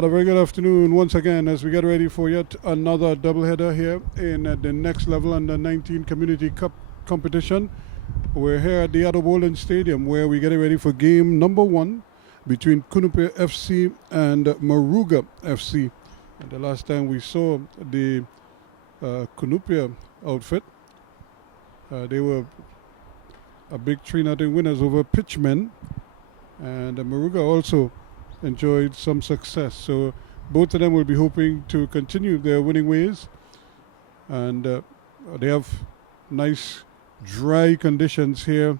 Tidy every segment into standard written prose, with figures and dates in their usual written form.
And a very good afternoon once again as we get ready for yet another doubleheader here in the next level under 19 Community Cup competition. We're here at the Boldon Stadium where we're getting ready for game number 1 between Kunupia FC and Moruga FC. And the last time we saw the Kunupia outfit, they were a big 3-0 winners over Pitchmen, and Moruga also enjoyed some success. So both of them will be hoping to continue their winning ways, and they have nice dry conditions here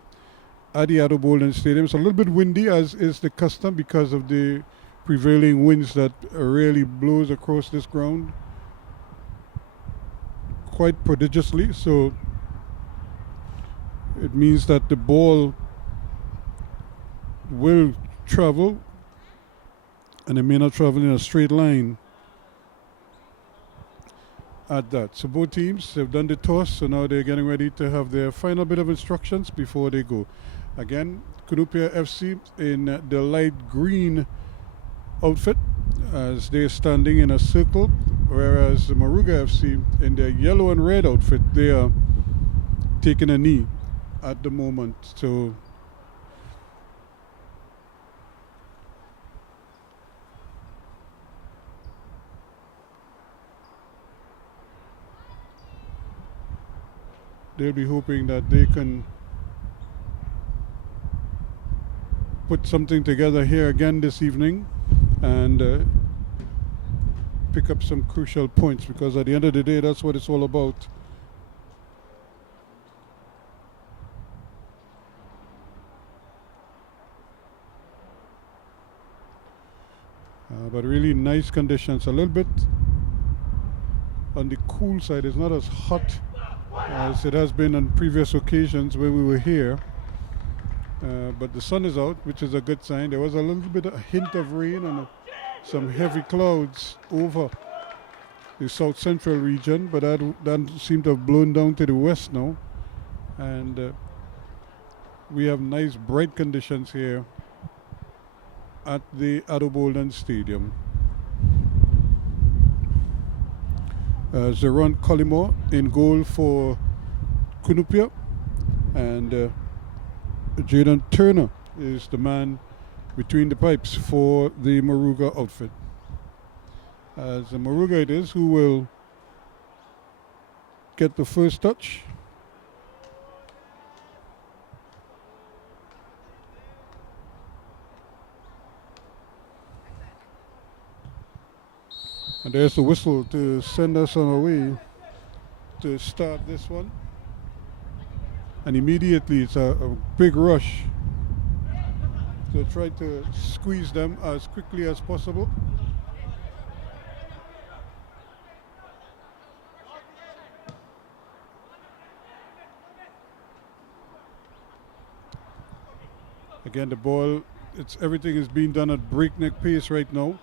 at the Boldon Stadium. It's a little bit windy, as is the custom, because of the prevailing winds that really blows across this ground quite prodigiously. So it means that the ball will travel, and it may not travel in a straight line at that. So both teams have done the toss, so now they're getting ready to have their final bit of instructions before they go. Again, Kunupia FC in the light green outfit as they're standing in a circle, whereas the Moruga FC in their yellow and red outfit, they are taking a knee at the moment. So they'll be hoping that they can put something together here again this evening and pick up some crucial points, because at the end of the day, that's what it's all about. But really nice conditions. A little bit on the cool side. It's not as hot as it has been on previous occasions when we were here. But the sun is out, which is a good sign. There was a little bit, a hint of rain and some heavy clouds over the south central region, but that seemed to have blown down to the west now. And we have nice bright conditions here at the Boldon Stadium. Zeron Collymore in goal for Kunupia, and Jaden Turner is the man between the pipes for the Moruga outfit. As the Moruga it is who will get the first touch. And there's the whistle to send us on our way to start this one. And immediately it's a big rush to try to squeeze them as quickly as possible. Again, the ball, everything is being done at breakneck pace right now.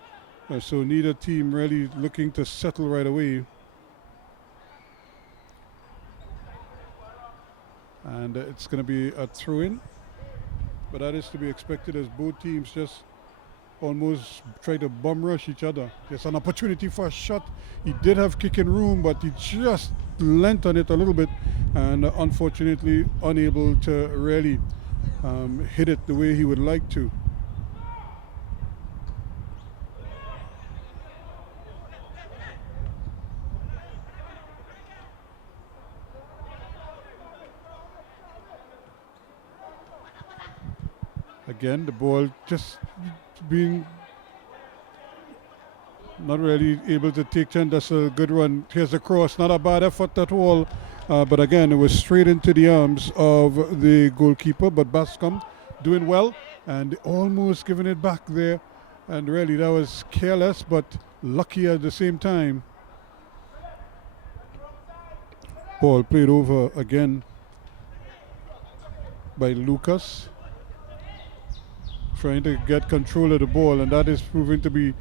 So neither team really looking to settle right away. And it's going to be a throw-in. But that is to be expected, as both teams just almost try to bum rush each other. There's an opportunity for a shot. He did have kicking room, but he just lent on it a little bit, and unfortunately unable to really hit it the way he would like to. Again, the ball just being not really able to take chance. That's a good run. Here's a cross. Not a bad effort at all. But again, it was straight into the arms of the goalkeeper. But Bascom doing well and almost giving it back there. And really, that was careless but lucky at the same time. Ball played over again by Lucas, trying to get control of the ball, and that is proving to be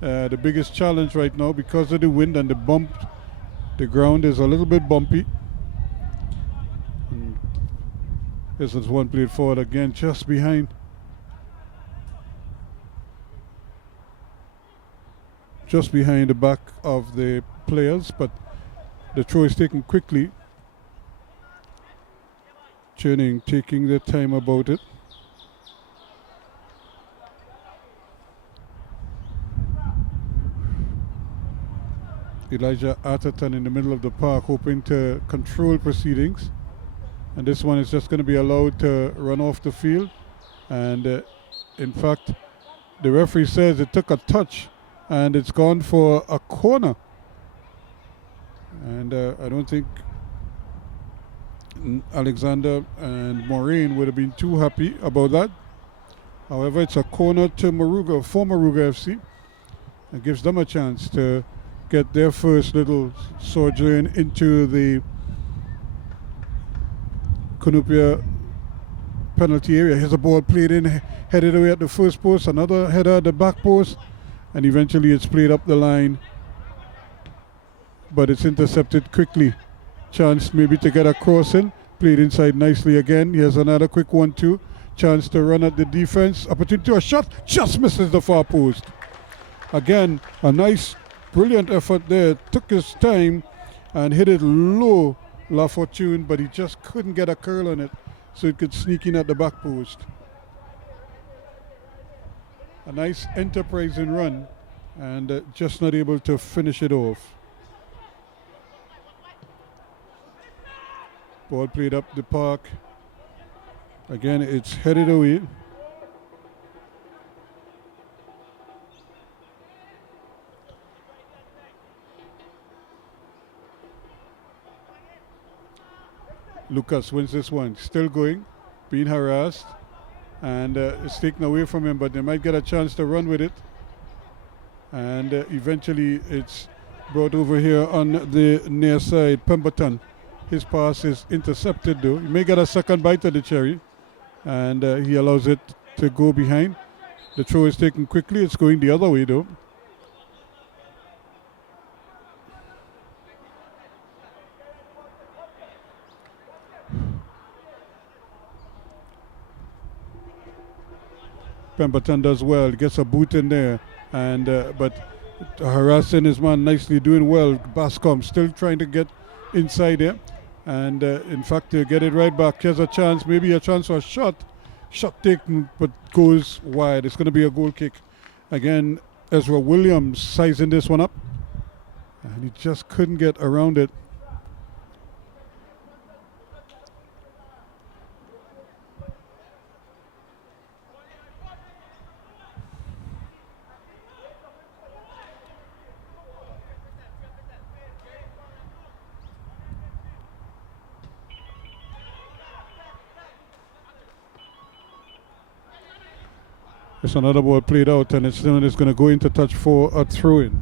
the biggest challenge right now because of the wind and the bump. The ground is a little bit bumpy. And this is one played forward again, just behind. just behind the back of the players, but the throw is taken quickly. Channing taking their time about it. Elijah Atherton in the middle of the park, hoping to control proceedings. And this one is just going to be allowed to run off the field. And in fact, the referee says it took a touch and it's gone for a corner. And I don't think Alexander and Maureen would have been too happy about that. However, it's a corner to Moruga, for Moruga FC. It gives them a chance to get their first little sojourn into the Kunupia penalty area. Here's a ball played in, headed away at the first post, another header at the back post, and eventually it's played up the line. But it's intercepted quickly. Chance maybe to get a crossing, played inside nicely again. Here's another quick 1-2. Chance to run at the defense. Opportunity to a shot, just misses the far post. Again, a nice brilliant effort there. Took his time and hit it low, La Fortune, but he just couldn't get a curl on it so it could sneak in at the back post. A nice enterprising run and just not able to finish it off. Ball played up the park. Again, it's headed away. Lucas wins this one, still going, being harassed, and it's taken away from him, but they might get a chance to run with it. And eventually it's brought over here on the near side. Pemberton, his pass is intercepted though. He may get a second bite of the cherry, and he allows it to go behind. The throw is taken quickly, it's going the other way though. Pemberton does well, gets a boot in there, and but harassing his man nicely, doing well. Bascom still trying to get inside there, and in fact they get it right back. Here's a chance, maybe a chance for a shot. Shot taken, but goes wide. It's going to be a goal kick. Again, Ezra Williams sizing this one up, and he just couldn't get around it. It's another ball played out, and it's going to go into touch for a throw-in.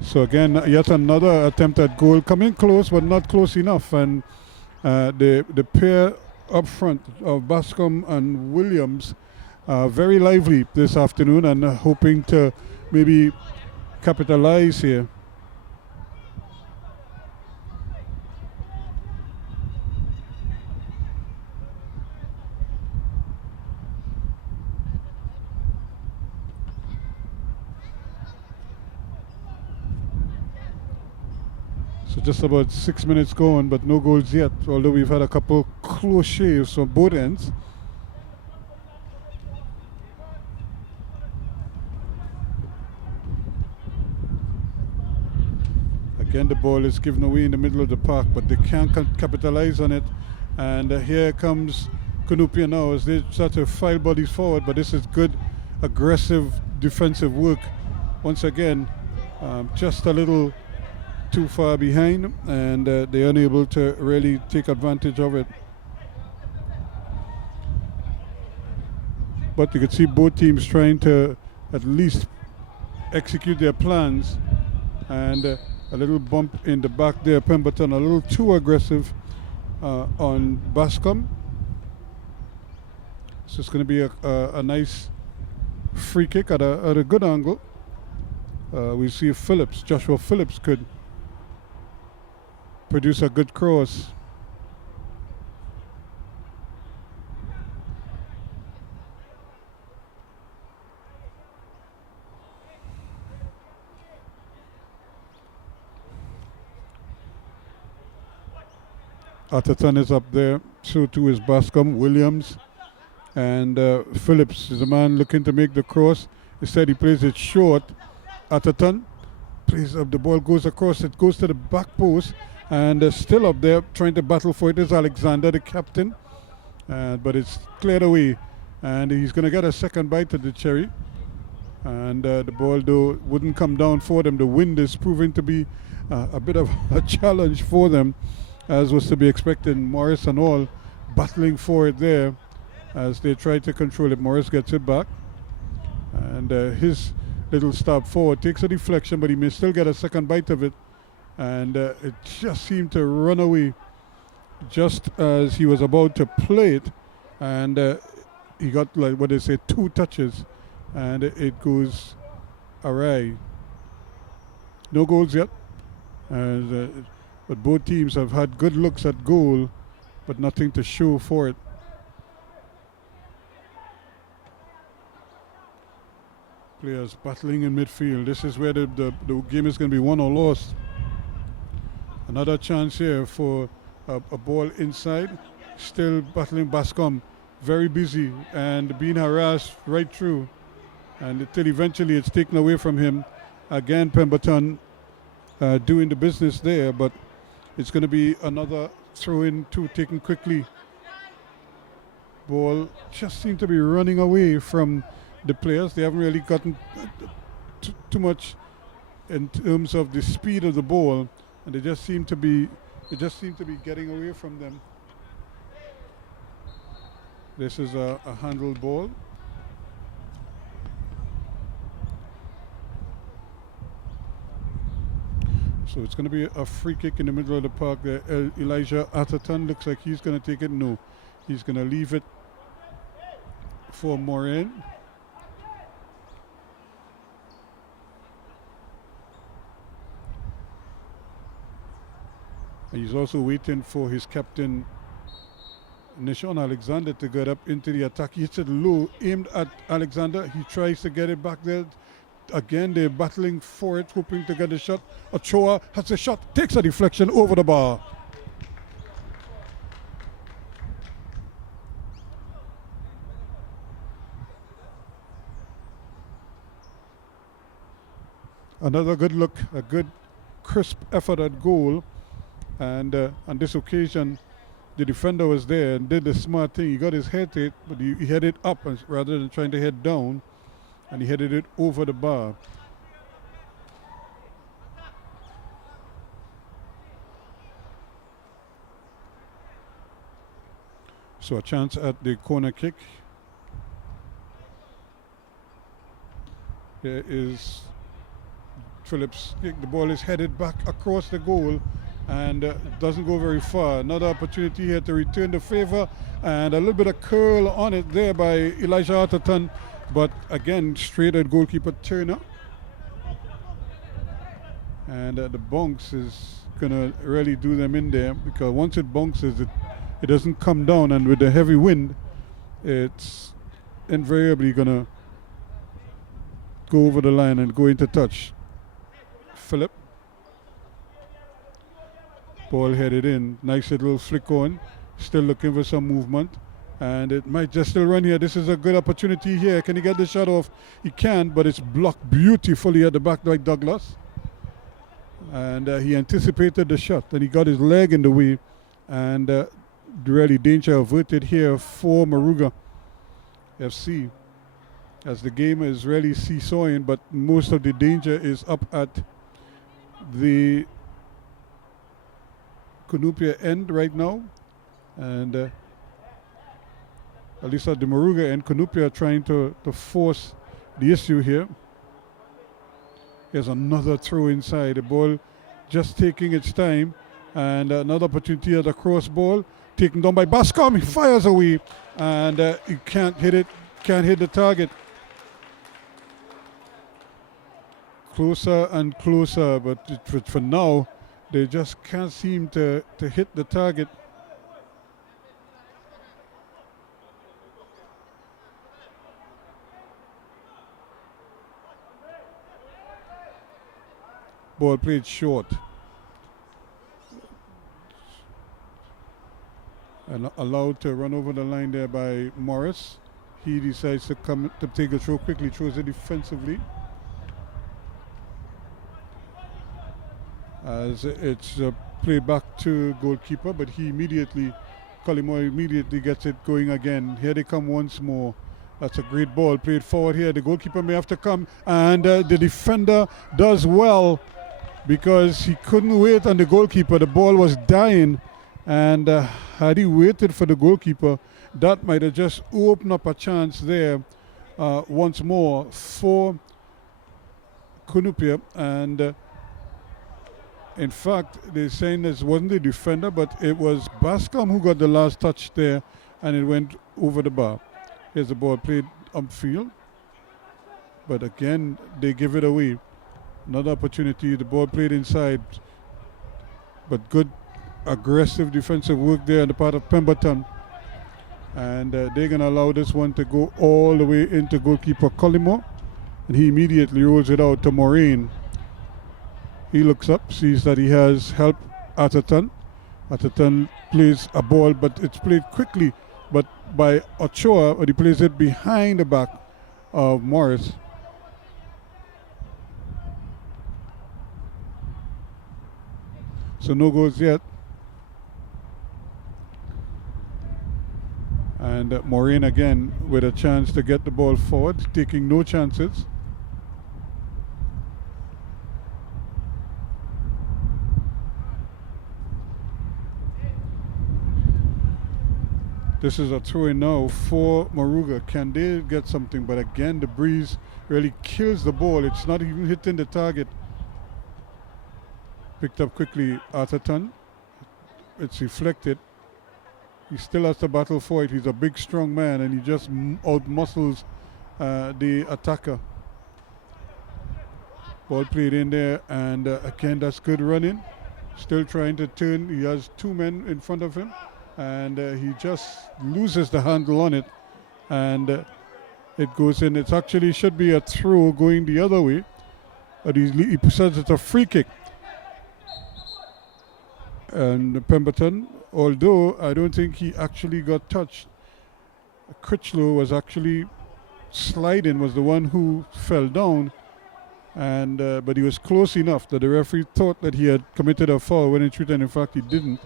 So again, yet another attempt at goal, coming close but not close enough, and the pair up front of Bascom and Williams very lively this afternoon, and hoping to maybe capitalize here. So just about 6 minutes going, but no goals yet, although we've had a couple close shaves from both ends. Again, the ball is given away in the middle of the park, but they can't capitalize on it. And here comes Kunupia now as they start to file bodies forward, but this is good, aggressive defensive work. Once again, just a little too far behind, and they're unable to really take advantage of it. But you can see both teams trying to at least execute their plans. And a little bump in the back there. Pemberton a little too aggressive on Bascom. So it's going to be a nice free kick at a good angle. We see if Joshua Phillips could produce a good cross. Atherton is up there, so too is Bascom, Williams, and Phillips is the man looking to make the cross. Instead he plays it short. Atherton plays up, the ball goes across, it goes to the back post, and still up there trying to battle for it is Alexander, the captain, but it's cleared away, and he's going to get a second bite at the cherry. And the ball though wouldn't come down for them. The wind is proving to be a bit of a challenge for them, as was to be expected. Morris and all battling for it there as they try to control it. Morris gets it back, and his little stop forward takes a deflection, but he may still get a second bite of it, and it just seemed to run away just as he was about to play it, and he got, like what they say, 2 touches, and it goes awry. No goals yet, but both teams have had good looks at goal, but nothing to show for it. Players battling in midfield. This is where the game is going to be won or lost. Another chance here for a ball inside. Still battling Bascom. Very busy and being harassed right through. And until eventually it's taken away from him. Again, Pemberton doing the business there, but it's going to be another throw-in too, taken quickly. Ball just seemed to be running away from the players. They haven't really gotten too much in terms of the speed of the ball, and they just seem to be getting away from them. This is a handled ball. So it's going to be a free kick in the middle of the park there. Elijah Atherton looks like he's going to take it. No, he's going to leave it for Morin. And he's also waiting for his captain, Nishon Alexander, to get up into the attack. He hits it low, aimed at Alexander. He tries to get it back there. Again, they're battling for it, hoping to get a shot. Ochoa has a shot, takes a deflection over the bar. Another good look, a good crisp effort at goal. And on this occasion, the defender was there and did the smart thing. He got his head hit, but he headed up rather than trying to head down. And he headed it over the bar. So a chance at the corner kick. There is Phillips. The ball is headed back across the goal and doesn't go very far. Another opportunity here to return the favor, and a little bit of curl on it there by Elijah Atherton. But again, straight at goalkeeper Turner. And the bounce is going to really do them in there, because once it bounces, it doesn't come down. And with the heavy wind, it's invariably going to go over the line and go into touch. Phillip. Ball headed in. Nice little flick on. Still looking for some movement. And it might just still run here. This is a good opportunity here. Can he get the shot off? He can, but it's blocked beautifully at the back by Douglas. And he anticipated the shot, and he got his leg in the way. And really danger averted here for Moruga FC, as the game is really seesawing, but most of the danger is up at the Kunupia end right now. And at least at the Moruga and Kunupia are trying to force the issue here. Here's another throw inside. The ball just taking its time. And another opportunity at the cross ball. Taken down by Bascom. He fires away. And he can't hit it. Can't hit the target. Closer and closer. But for now, they just can't seem to hit the target. Ball played short. And allowed to run over the line there by Morris. He decides to come to take a throw quickly, throws it defensively. As it's played back to goalkeeper, but Collymore immediately gets it going again. Here they come once more. That's a great ball played forward here. The goalkeeper may have to come, and the defender does well because he couldn't wait on the goalkeeper. The ball was dying, and had he waited for the goalkeeper, that might have just opened up a chance there once more for Kunupia. And in fact, they're saying this wasn't the defender, but it was Bascom who got the last touch there, and it went over the bar. Here's the ball played upfield, but again, they give it away. Another opportunity, the ball played inside, but good aggressive defensive work there on the part of Pemberton. And they're going to allow this one to go all the way into goalkeeper Collymore, and he immediately rolls it out to Moraine. He looks up, sees that he has help Atherton. Atherton plays a ball, but it's played quickly, but by Ochoa, but he plays it behind the back of Morris. So no goals yet. And Moraine again with a chance to get the ball forward, taking no chances. This is a throw-in now for Moruga. Can they get something? But again, the breeze really kills the ball. It's not even hitting the target. Picked up quickly, Atherton. It's deflected. He still has to battle for it. He's a big, strong man, and he just out-muscles the attacker. Ball played in there, and again, that's good running. Still trying to turn. He has two men in front of him, and he just loses the handle on it, and it goes in. It actually should be a throw going the other way, but he says it's a free kick. And Pemberton, although I don't think he actually got touched, Critchlow was actually sliding, was the one who fell down, and but he was close enough that the referee thought that he had committed a foul when in truth and in fact he didn't.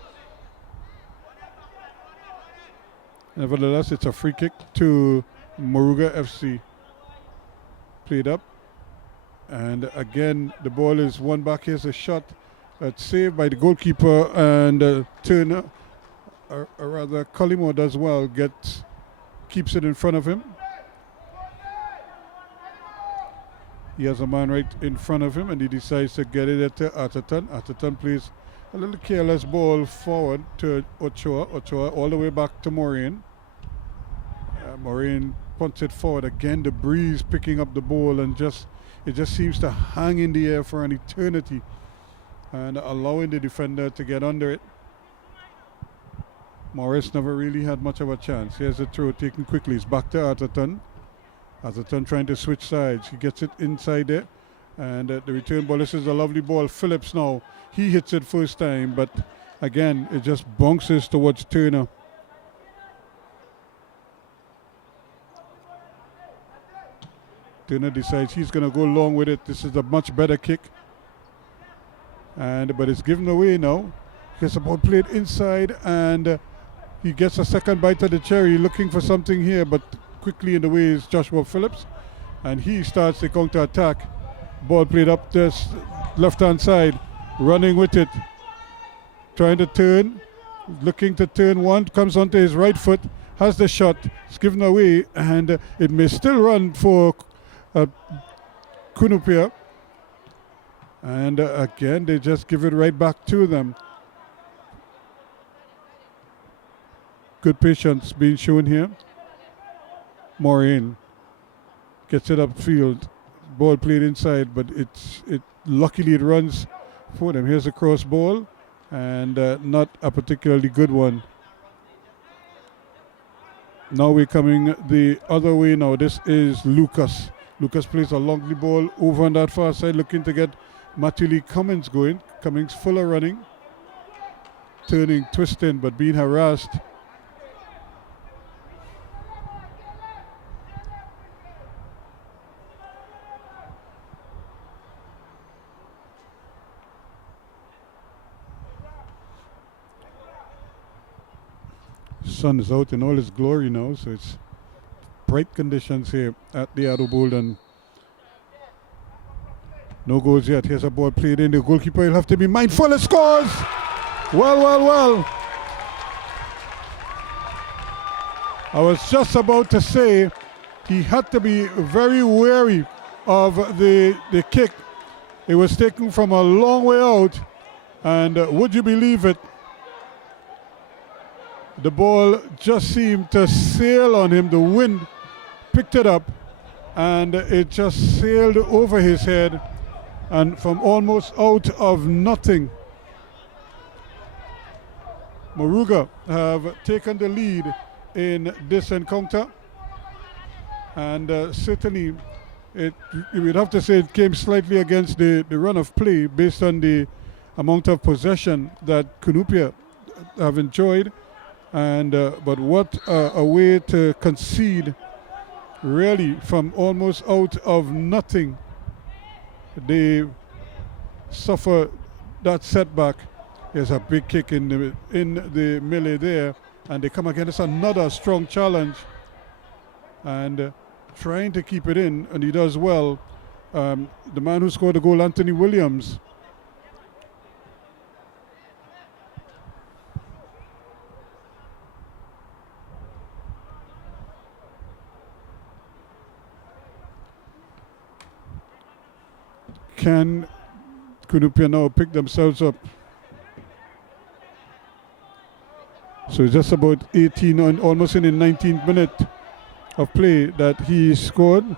Nevertheless, it's a free kick to Moruga FC. Played up, and again the ball is won back. Here's a shot. That's saved by the goalkeeper, and Turner, or rather Collymore does well, keeps it in front of him. He has a man right in front of him, and he decides to get it to Atherton. Atherton plays a little careless ball forward to Ochoa. Ochoa all the way back to Moraine. Moraine punts it forward. Again, the breeze picking up the ball, and it just seems to hang in the air for an eternity, and allowing the defender to get under it. Morris never really had much of a chance. Here's the throw taken quickly. It's back to Atherton. Atherton trying to switch sides. He gets it inside there. And the return ball. This is a lovely ball. Phillips now. He hits it first time, but again, it just bounces towards Turner. Turner decides he's going to go along with it. This is a much better kick. But it's given away now. Gets the ball played inside, and he gets a second bite of the cherry, looking for something here, but quickly in the way is Joshua Phillips, and he starts the counter attack. Ball played up this left-hand side, running with it, trying to turn, looking to turn one, comes onto his right foot, has the shot, it's given away, and it may still run for Kunupia. And again, they just give it right back to them. Good patience being shown here. Maureen gets it upfield. Ball played inside, but luckily it runs for them. Here's a cross ball, and not a particularly good one. Now we're coming the other way now. This is Lucas. Lucas plays a longly ball over on that far side, looking to get Matuli Cummins going. Cummins full of running. Turning, twisting, but being harassed. Sun is out in all its glory now, so it's bright conditions here at the Boldon. No goals yet. Here's a ball played in. The goalkeeper will have to be mindful. It scores! Well. I was just about to say he had to be very wary of the kick. It was taken from a long way out, and would you believe it? The ball just seemed to sail on him. The wind picked it up, and it just sailed over his head, and from almost out of nothing, Moruga have taken the lead in this encounter, and certainly we'd have to say it came slightly against the run of play based on the amount of possession that Kunupia have enjoyed. And but what a way to concede, really, from almost out of nothing. They suffer that setback. There's a big kick in the melee there, and they come again. It's another strong challenge, and trying to keep it in, and he does well. The man who scored the goal, Anthony Williams. Can Kunupia now pick themselves up? So it's just about 18 and almost in the 19th minute of play that he scored.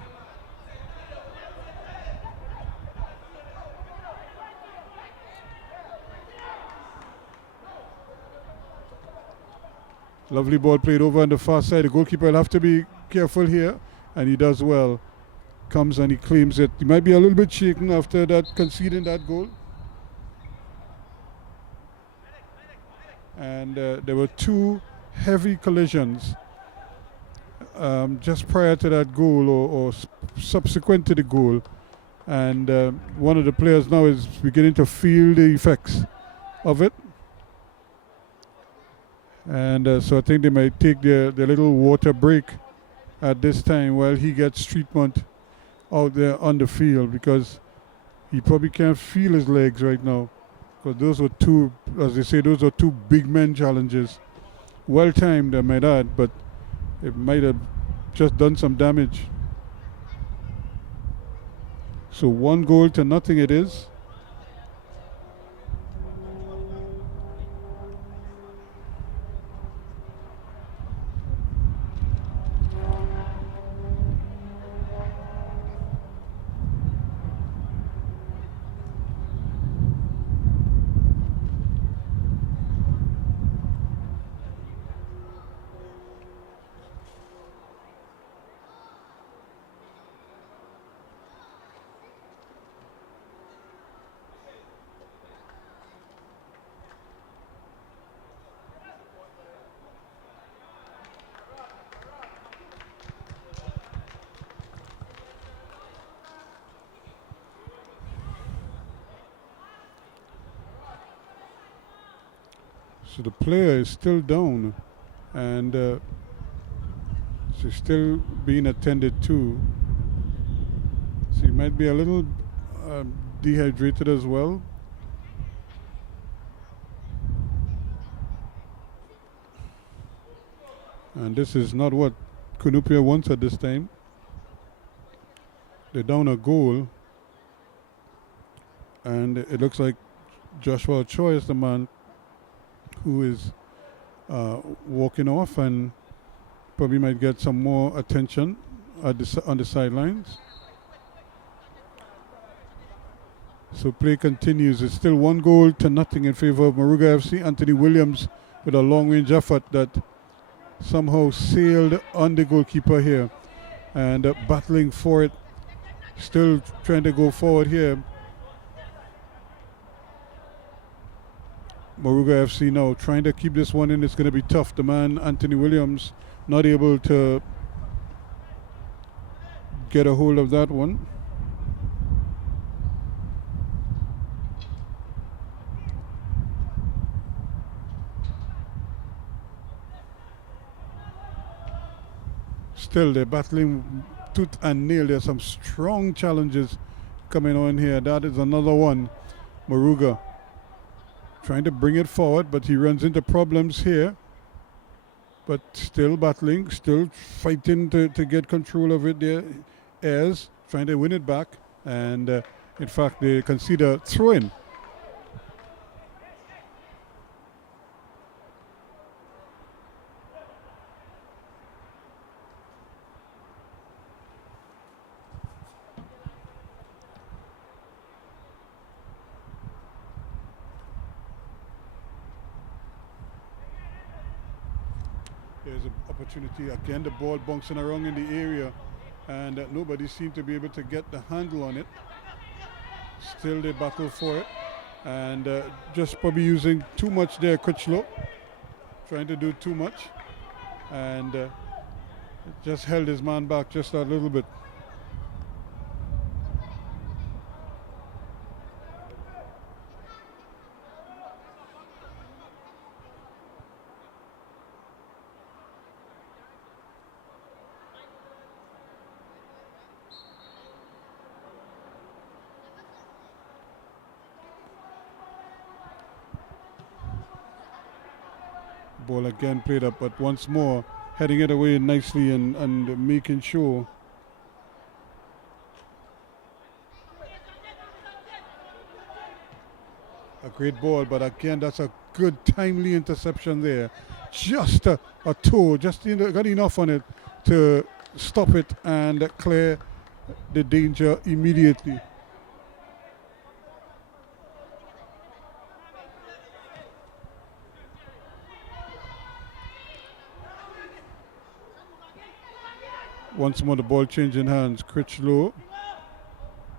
Lovely ball played over on the far side. The goalkeeper will have to be careful here, and he does well. Comes and he claims it. He might be a little bit shaken after that, conceding that goal. And there were two heavy collisions just prior to that goal or subsequent to the goal. And one of the players now is beginning to feel the effects of it. And so I think they might take their little water break at this time while he gets treatment out there on the field, because he probably can't feel his legs right now, because those were two, as they say, those were two big men challenges. Well timed, I might add, but it might have just done some damage. So 1-0 it is. So the player is still down, and she's still being attended to. She might be a little dehydrated as well. And this is not what Kunupia wants at this time. They're down a goal. And it looks like Joshua Ochoa is the man who is walking off and probably might get some more attention on the sidelines. So play continues. It's still 1-0 in favor of Moruga FC. Anthony Williams with a long-range effort that somehow sailed on the goalkeeper here and battling for it. Still trying to go forward here. Moruga FC now trying to keep this one in. It's going to be tough. The man, Anthony Williams, not able to get a hold of that one. Still, they're battling tooth and nail. There's some strong challenges coming on here. That is another one. Moruga trying to bring it forward, but he runs into problems here. But still battling, still fighting to get control of it there. Ayres trying to win it back. And in fact, they concede a throw-in. There's an opportunity again. The ball bouncing around in the area, and nobody seemed to be able to get the handle on it. Still, they battle for it, and just probably using too much there. Critchlow trying to do too much, and just held his man back just a little bit. Ball again played up, but once more heading it away nicely and making sure. A great ball, but again that's a good timely interception there. Just a toe, just got enough on it to stop it and clear the danger immediately. Once more the ball changing hands. Critchlow.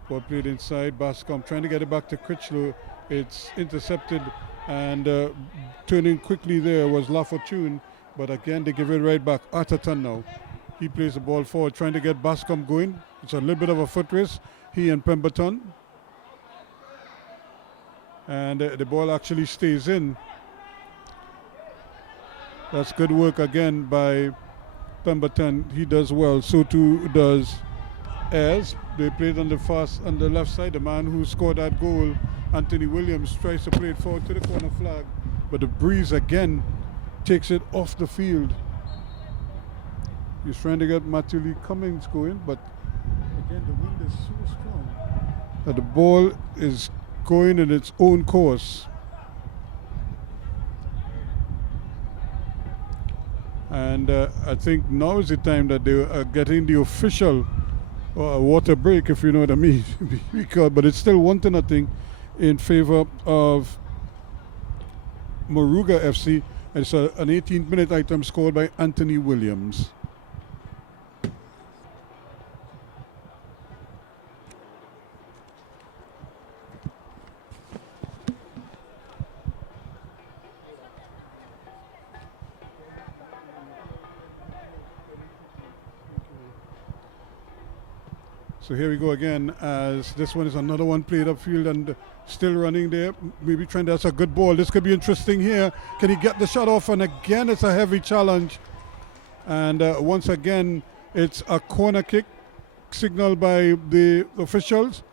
Ball played inside. Bascom trying to get it back to Critchlow. It's intercepted, and turning quickly there was La Fortune, but again they give it right back. Atherton now. He plays the ball forward, trying to get Bascom going. It's a little bit of a foot race. He and Pemberton. And the ball actually stays in. That's good work again by Pemberton. He does well. So too does Ayres. They played on the left side. The man who scored that goal, Anthony Williams, tries to play it forward to the corner flag, but the breeze again takes it off the field. He's trying to get Matthew Lee Cummings going, but again the wind is so strong that the ball is going in its own course. And I think now is the time that they are getting the official water break, if you know what I mean. But it's still 1-0 in favor of Moruga FC. It's an 18th-minute item scored by Anthony Williams. So here we go again, as this one is another one played upfield and still running there. Maybe trying, that's a good ball. This could be interesting here. Can he get the shot off? And again, it's a heavy challenge. And once again, it's a corner kick signaled by the officials.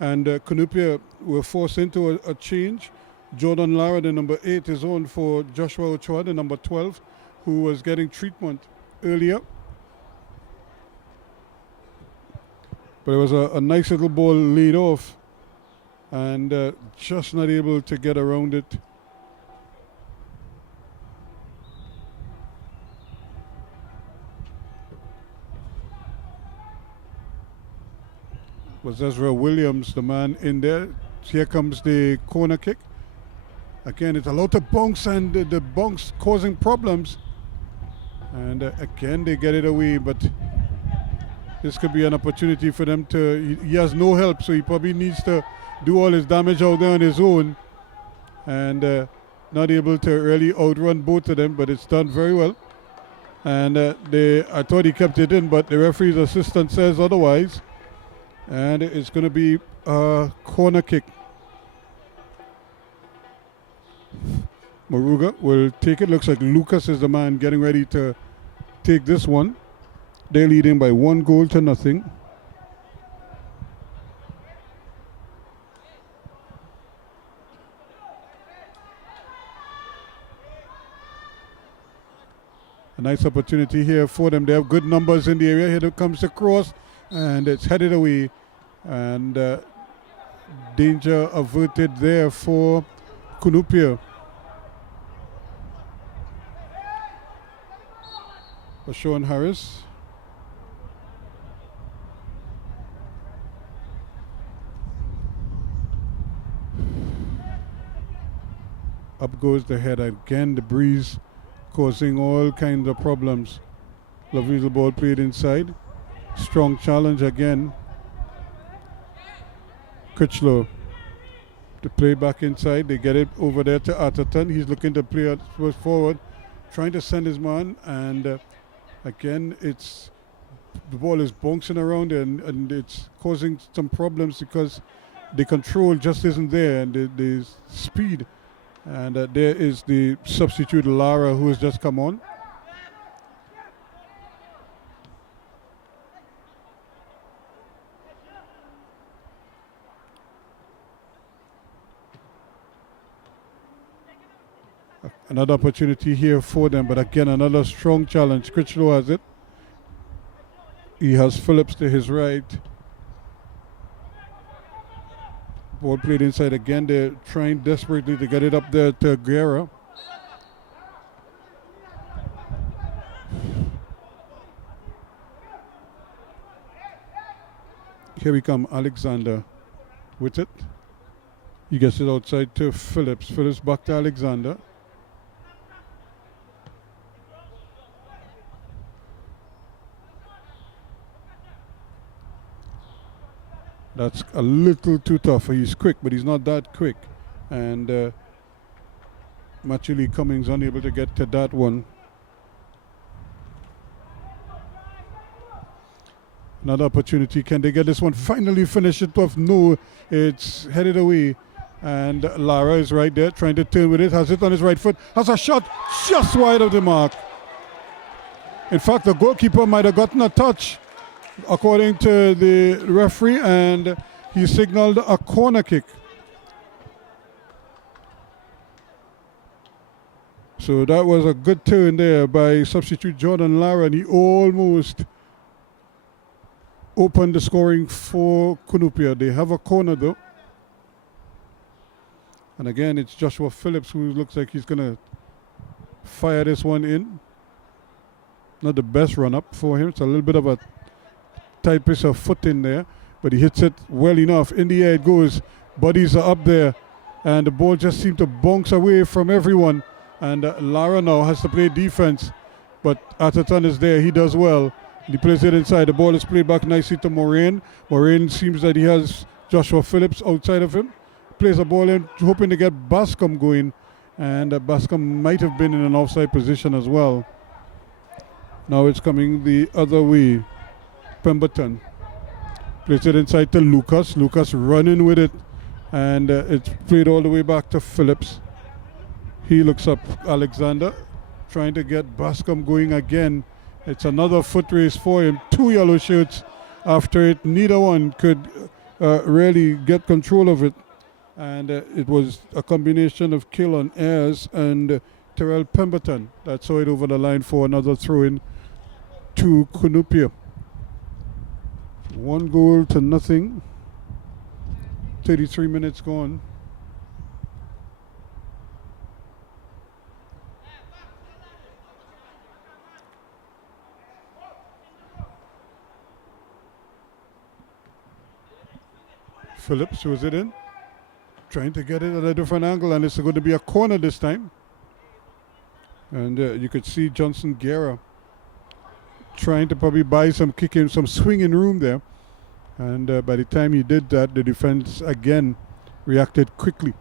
And Kunupia were forced into a change. Jordan Lara, the number 8, is on for Joshua Ochoa, the number 12, who was getting treatment earlier. But it was a nice little ball laid off and just not able to get around it. Was Ezra Williams, the man in there. Here comes the corner kick. Again, it's a lot of bunks, and the bunks causing problems. And again, they get it away, but this could be an opportunity for them to... He has no help, so he probably needs to do all his damage out there on his own. And not able to really outrun both of them, but it's done very well. And I thought he kept it in, but the referee's assistant says otherwise. And it's going to be a corner kick. Moruga will take it. Looks like Lucas is the man getting ready to take this one. They're leading by 1-0. A nice opportunity here for them. They have good numbers in the area. Here comes the cross, and it's headed away. And danger averted there for Kunupia. For Sean Harris. Up goes the head again. The breeze causing all kinds of problems. Lovely little ball played inside. Strong challenge again. Critchlow to play back inside. They get it over there to Atherton. He's looking to play it forward, trying to send his man, and again the ball is bouncing around, and it's causing some problems because the control just isn't there, and the speed. And there is the substitute Lara, who has just come on. Another opportunity here for them, but again another strong challenge. Critchlow has it. He has Phillips to his right. Ball played inside again. They're trying desperately to get it up there to Guerra. Here we come, Alexander with it. He gets it outside to Phillips. Phillips back to Alexander. That's a little too tough. He's quick, but he's not that quick. And Machili Cummings unable to get to that one. Another opportunity. Can they get this one? Finally finish it off. No, it's headed away. And Lara is right there trying to turn with it. Has it on his right foot. Has a shot just wide of the mark. In fact, the goalkeeper might have gotten a touch, according to the referee, and he signaled a corner kick. So that was a good turn there by substitute Jordan Lara, and he almost opened the scoring for Kunupia. They have a corner though. And again, it's Joshua Phillips who looks like he's going to fire this one in. Not the best run-up for him. It's a little bit of a tight piece of foot in there, but he hits it well enough. In the air it goes. Bodies are up there, and the ball just seemed to bounce away from everyone. And Lara now has to play defense, but Atherton is there. He does well. He plays it inside. The ball is played back nicely to Moraine. Moraine seems that he has Joshua Phillips outside of him. Plays the ball in, hoping to get Bascom going, and Bascom might have been in an offside position as well. Now it's coming the other way. Pemberton plays it inside to Lucas. Lucas running with it, and it's played all the way back to Phillips. He looks up Alexander, trying to get Bascom going again. It's another foot race for him. 2 yellow shirts after it. Neither one could really get control of it. And it was a combination of Killon Ayres and Terrell Pemberton that saw it over the line for another throw-in to Kunupia. 1-0. 33 minutes gone. Phillips was it in, trying to get it at a different angle, and it's going to be a corner this time. And you could see Johnson Guerra trying to probably buy some kicking, some swinging room there. And by the time he did that, the defense again reacted quickly.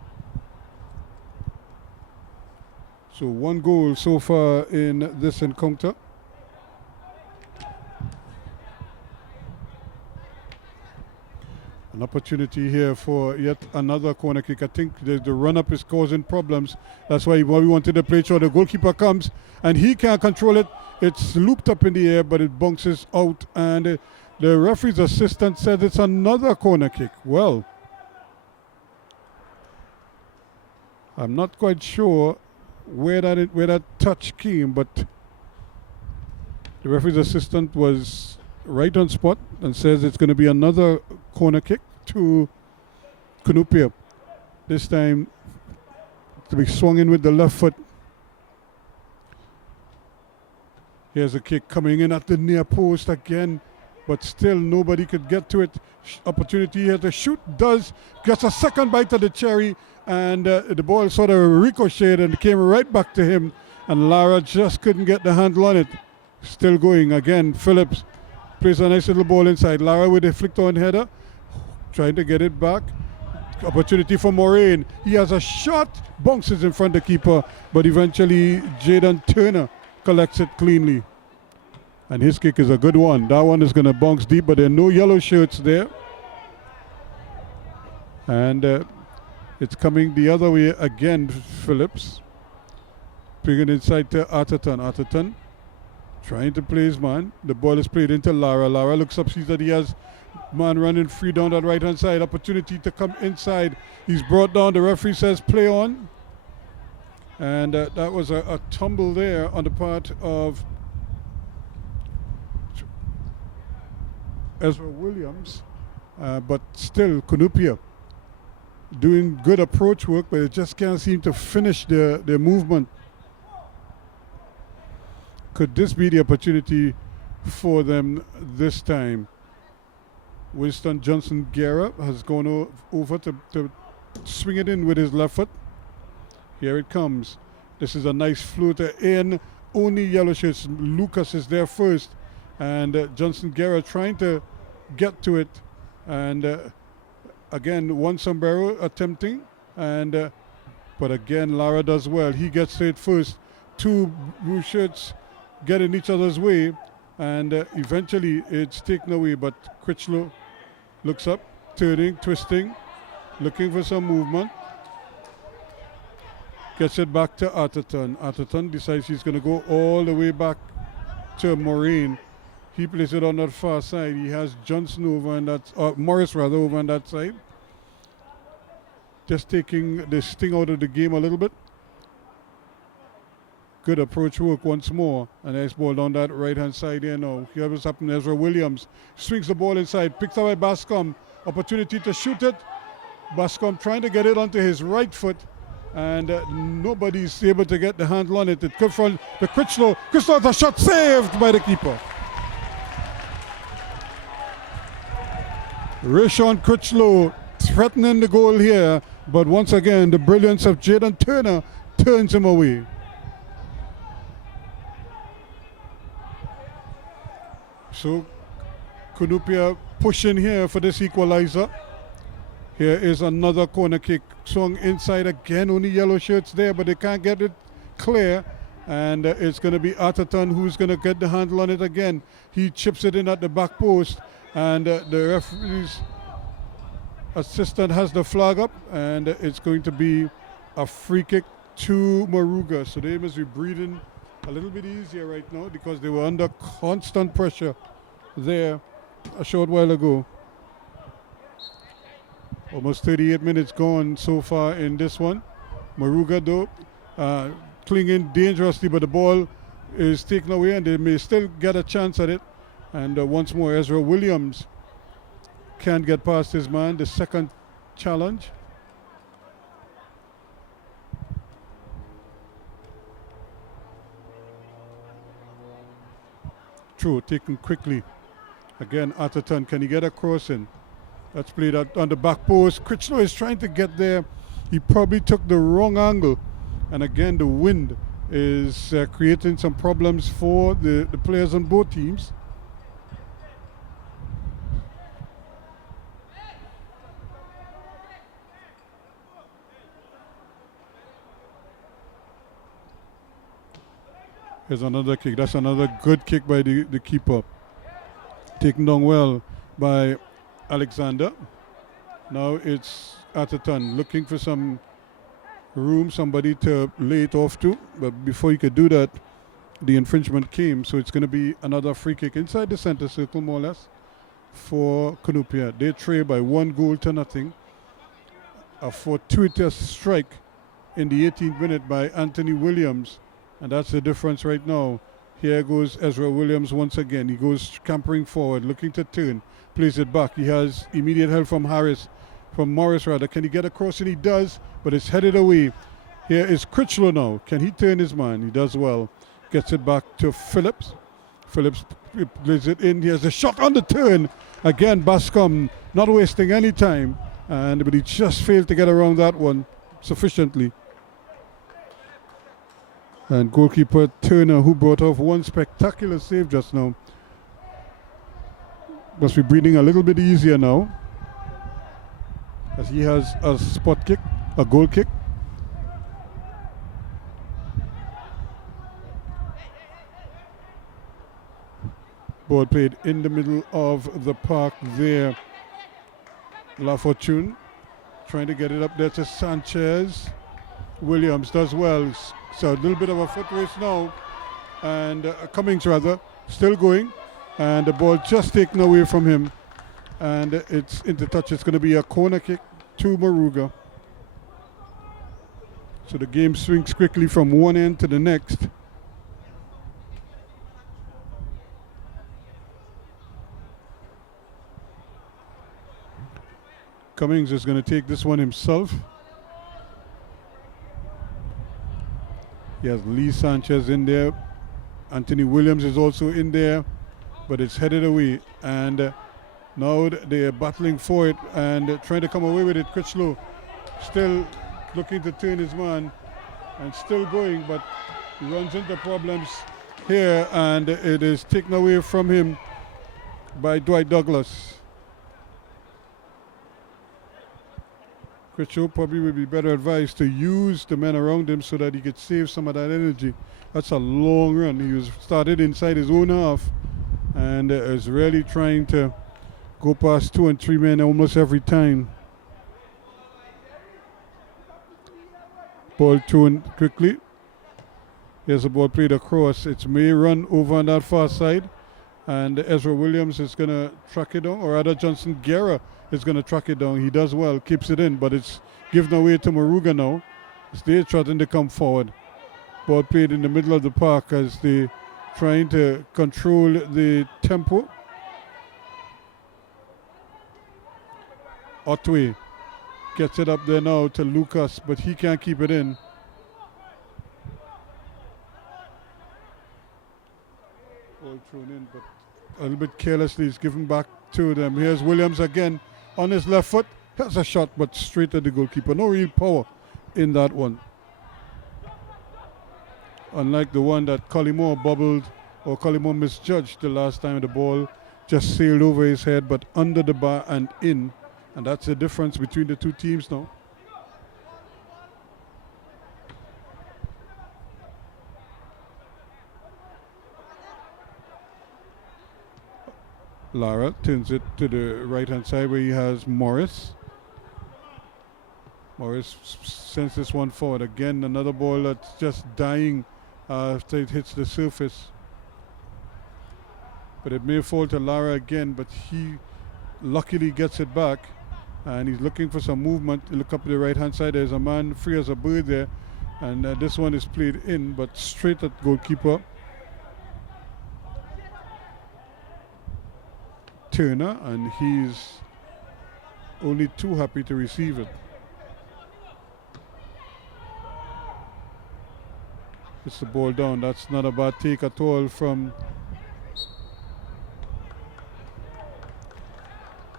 So 1 goal so far in this encounter. An opportunity here for yet another corner kick. I think the run-up is causing problems. That's why we wanted to play short. The goalkeeper comes and he can't control it. It's looped up in the air, but it bounces out. And the referee's assistant said it's another corner kick. Well, I'm not quite sure where that touch came, but the referee's assistant was right on spot and says it's going to be another corner kick to Kunupia. This time to be swung in with the left foot. Here's a kick coming in at the near post again, but still nobody could get to it. Opportunity here to shoot, gets a second bite of the cherry, and the ball sort of ricocheted and came right back to him, and Lara just couldn't get the handle on it. Still going again. Phillips plays a nice little ball inside. Lara with a flicked on header, trying to get it back. Opportunity for Moraine. He has a shot, bounces in front of the keeper, but eventually Jaden Turner collects it cleanly. And his kick is a good one. That one is going to bounce deep, but there are no yellow shirts there. And it's coming the other way again. Phillips bringing it inside to Atherton. Atherton trying to play his man. The ball is played into Lara. Lara looks up, sees that he has man running free down that right hand side. Opportunity to come inside. He's brought down. The referee says play on. And that was a tumble there on the part of Ezra Williams. But still, Kunupia doing good approach work, but it just can't seem to finish their movement. Could this be the opportunity for them this time? Winston Johnson Guerra has gone over to swing it in with his left foot. Here it comes. This is a nice floater in. Only yellow shirts. Lucas is there first. And Johnson Guerra trying to get to it. And again, one sombrero attempting. And but again, Lara does well. He gets to it first. 2 blue shirts get in each other's way. And eventually it's taken away. But Critchlow looks up, turning, twisting, looking for some movement. Gets it back to Atherton. Atherton decides he's going to go all the way back to Moraine. He plays it on that far side. He has Johnson over on that, Morris rather, over on that side. Just taking the sting out of the game a little bit. Good approach work once more. A nice ball down that right-hand side here now. Here what's happening. Ezra Williams swings the ball inside. Picked up by Bascom. Opportunity to shoot it. Bascom trying to get it onto his right foot. And nobody's able to get the handle on it. It comes from the Critchlow. Critchlow has a shot saved by the keeper. Rishon Critchlow threatening the goal here. But once again, the brilliance of Jaden Turner turns him away. So Kunupia pushing here for this equalizer. Here is another corner kick. Swung inside again. Only yellow shirts there, but they can't get it clear. And it's going to be Atherton who's going to get the handle on it again. He chips it in at the back post. And the referee's assistant has the flag up. And it's going to be a free kick to Moruga. So they must be breathing a little bit easier right now because they were under constant pressure there a short while ago. Almost 38 minutes gone so far in this one. Moruga though clinging dangerously, but the ball is taken away and they may still get a chance at it. And once more Ezra Williams can't get past his man. The second challenge. True, taken quickly. Again, Atherton, can he get a cross in? That's played out on the back post. Critchlow is trying to get there. He probably took the wrong angle. And again, the wind is creating some problems for the players on both teams. Here's another kick. That's another good kick by the keeper. Taken down well by Alexander. Now it's Atherton looking for some room, somebody to lay it off to. But before he could do that, the infringement came. So it's going to be another free kick inside the center circle, more or less, for Kunupia. They trail by 1-0. A fortuitous strike in the 18th minute by Anthony Williams. And that's the difference right now. Here goes Ezra Williams once again. He goes scampering forward, looking to turn, plays it back. He has immediate help from Morris rather. Can he get across? And he does, but it's headed away. Here is Critchlow now. Can he turn his man? He does well. Gets it back to Phillips. Phillips plays it in. He has a shot on the turn. Again, Bascom not wasting any time. But he just failed to get around that one sufficiently. And goalkeeper Turner, who brought off one spectacular save just now, must be breathing a little bit easier now, as he has a spot kick, a goal kick. Ball played in the middle of the park there. La Fortune trying to get it up there to Sanchez. Williams does well. So a little bit of a foot race now. And Cummings rather, still going. And the ball just taken away from him. And it's into touch. It's going to be a corner kick to Moruga. So the game swings quickly from one end to the next. Cummings is going to take this one himself. He has Lee Sanchez in there. Anthony Williams is also in there, but it's headed away. And now they are battling for it and trying to come away with it. Critchlow still looking to turn his man and still going, but he runs into problems here, and it is taken away from him by Dwight Douglas. Critchlow probably would be better advised to use the men around him so that he could save some of that energy. That's a long run. He was started inside his own half and is really trying to go past 2 and 3 men almost every time. Ball thrown quickly. Here's the ball played across. It's May run over on that far side, and Ezra Williams is going to track it down, or rather Johnson Guerra is going to track it down. He does well, keeps it in, but it's given away to Moruga now. They're trying to come forward. Ball played in the middle of the park as they trying to control the tempo. Otway gets it up there now to Lucas, but he can't keep it in. Ball thrown in, but a little bit carelessly is given back to them. Here's Williams again on his left foot. Has a shot, but straight at the goalkeeper. No real power in that one. Unlike the one that Collymore bubbled, or Collymore misjudged the last time, the ball just sailed over his head, but under the bar and in. And that's the difference between the two teams now. Lara turns it to the right-hand side where he has Morris. Morris sends this one forward. Again, another ball that's just dying after it hits the surface. But it may fall to Lara again, but he luckily gets it back. And he's looking for some movement. You look up to the right-hand side. There's a man free as a bird there. And this one is played in, but straight at goalkeeper. Turner, and he's only too happy to receive it. It's the ball down. That's not a bad take at all from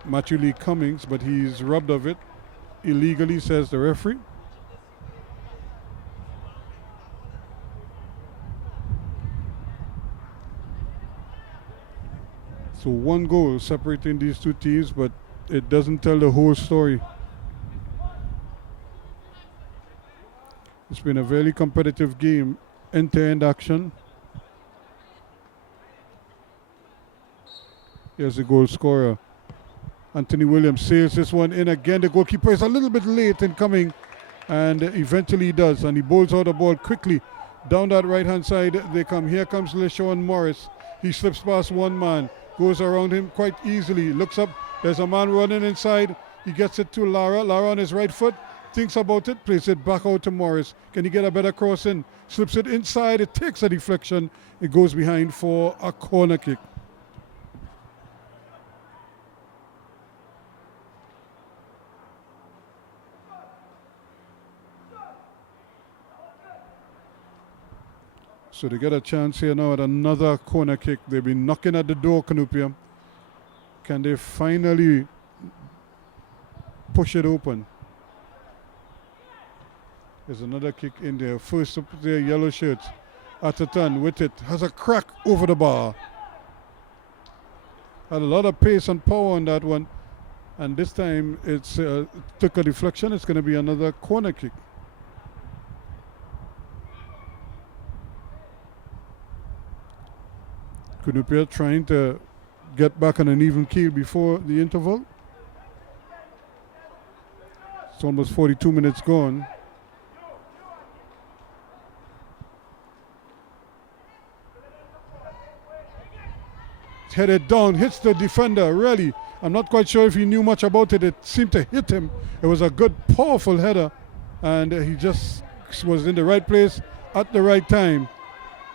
Matthew Lee Cummings, but he's robbed of it illegally, says the referee. So one goal separating these two teams, but it doesn't tell the whole story. It's been a very competitive game, end-to-end action. Here's the goal scorer. Anthony Williams sails this one in again. The goalkeeper is a little bit late in coming, and eventually he does, and he bowls out the ball quickly. Down that right-hand side they come. Here comes LeSean Morris. He slips past one man, goes around him quite easily, looks up. There's a man running inside. He gets it to Lara. Lara on his right foot, thinks about it, plays it back out to Morris. Can he get a better cross in? Slips it inside. It takes a deflection. It goes behind for a corner kick. So they get a chance here now at another corner kick. They've been knocking at the door, Kunupia. Can they finally push it open? There's another kick in there. First up there, yellow shirts. Atatan with it. Has a crack over the bar. Had a lot of pace and power on that one. And this time it's took a deflection. It's going to be another corner kick. Kunupia trying to get back on an even keel before the interval. It's almost 42 minutes gone. It's headed down, hits the defender, really. I'm not quite sure if he knew much about it. It seemed to hit him. It was a good, powerful header. And he just was in the right place at the right time.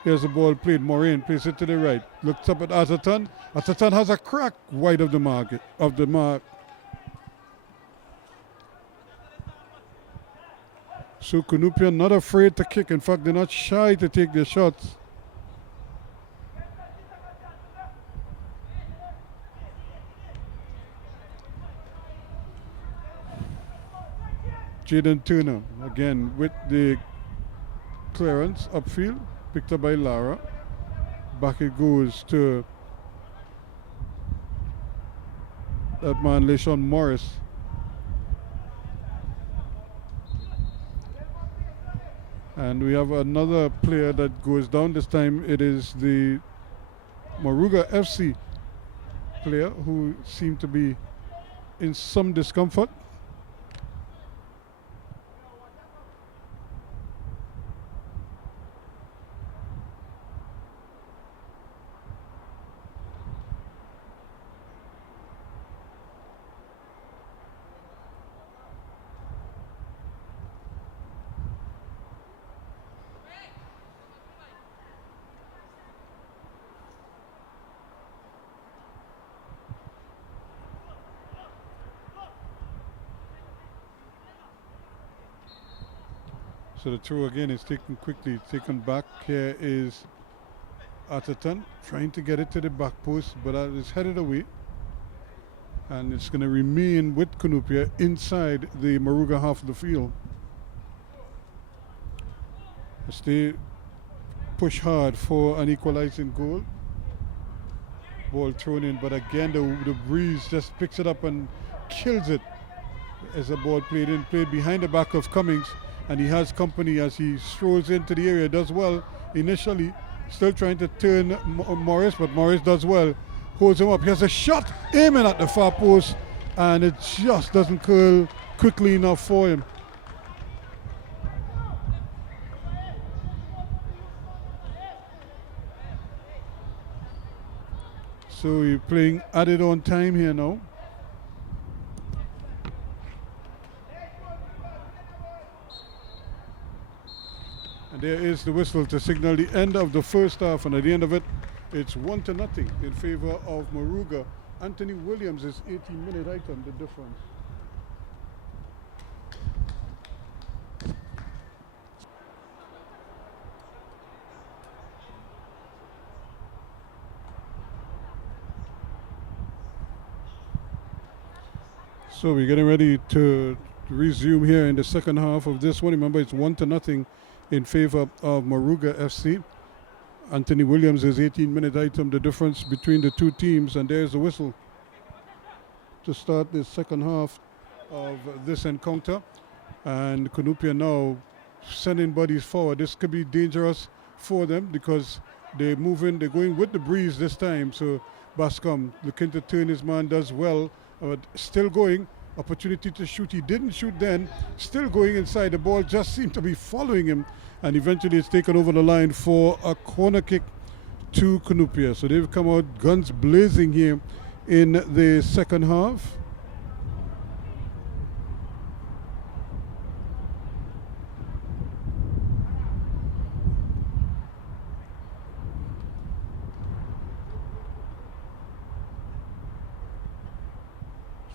Here's the ball played. Moraine plays it to the right. Looks up at Atatan. Atatan has a crack wide of the mark. So Kunupia not afraid to kick. In fact, they're not shy to take their shots. Jaden Turner again with the clearance upfield. Picked up by Lara. Back it goes to that man, LeSean Morris. And we have another player that goes down. This time it is the Moruga FC player who seemed to be in some discomfort. So the throw again is taken quickly, taken back. Here is Atatan trying to get it to the back post, but it's headed away. And it's going to remain with Kunupia inside the Moruga half of the field. As they push hard for an equalizing goal. Ball thrown in, but again the breeze just picks it up and kills it. As the ball played behind the back of Cummings. And he has company as he strolls into the area. Does well initially. Still trying to turn Morris, but Morris does well. Holds him up. He has a shot aiming at the far post. And it just doesn't curl quickly enough for him. So we're playing added on time here now. There is the whistle to signal the end of the first half, and at the end of it, it's 1-0 in favor of Moruga. Anthony Williams is 18-minute item, the difference. So we're getting ready to resume here in the second half of this one. Remember, it's 1-0 in favor of Moruga FC. Anthony Williams is 18-minute item, the difference between the two teams, and there's the whistle to start the second half of this encounter. And Kunupia now sending bodies forward. This could be dangerous for them because they're moving, they're going with the breeze this time. So Bascom looking to turn his man, does well, but still going. Opportunity to shoot. He didn't shoot then. Still going inside. The ball just seemed to be following him, and eventually it's taken over the line for a corner kick to Kunupia. So they've come out guns blazing here in the second half.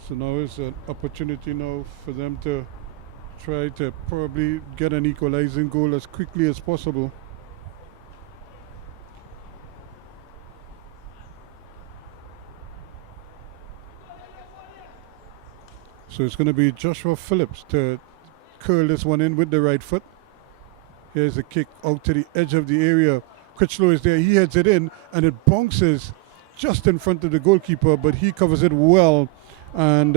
So now is an opportunity now for them to try to probably get an equalizing goal as quickly as possible. So it's going to be Joshua Phillips to curl this one in with the right foot. Here's a kick out to the edge of the area. Critchlow is there. He heads it in, and it bounces just in front of the goalkeeper, but he covers it well. And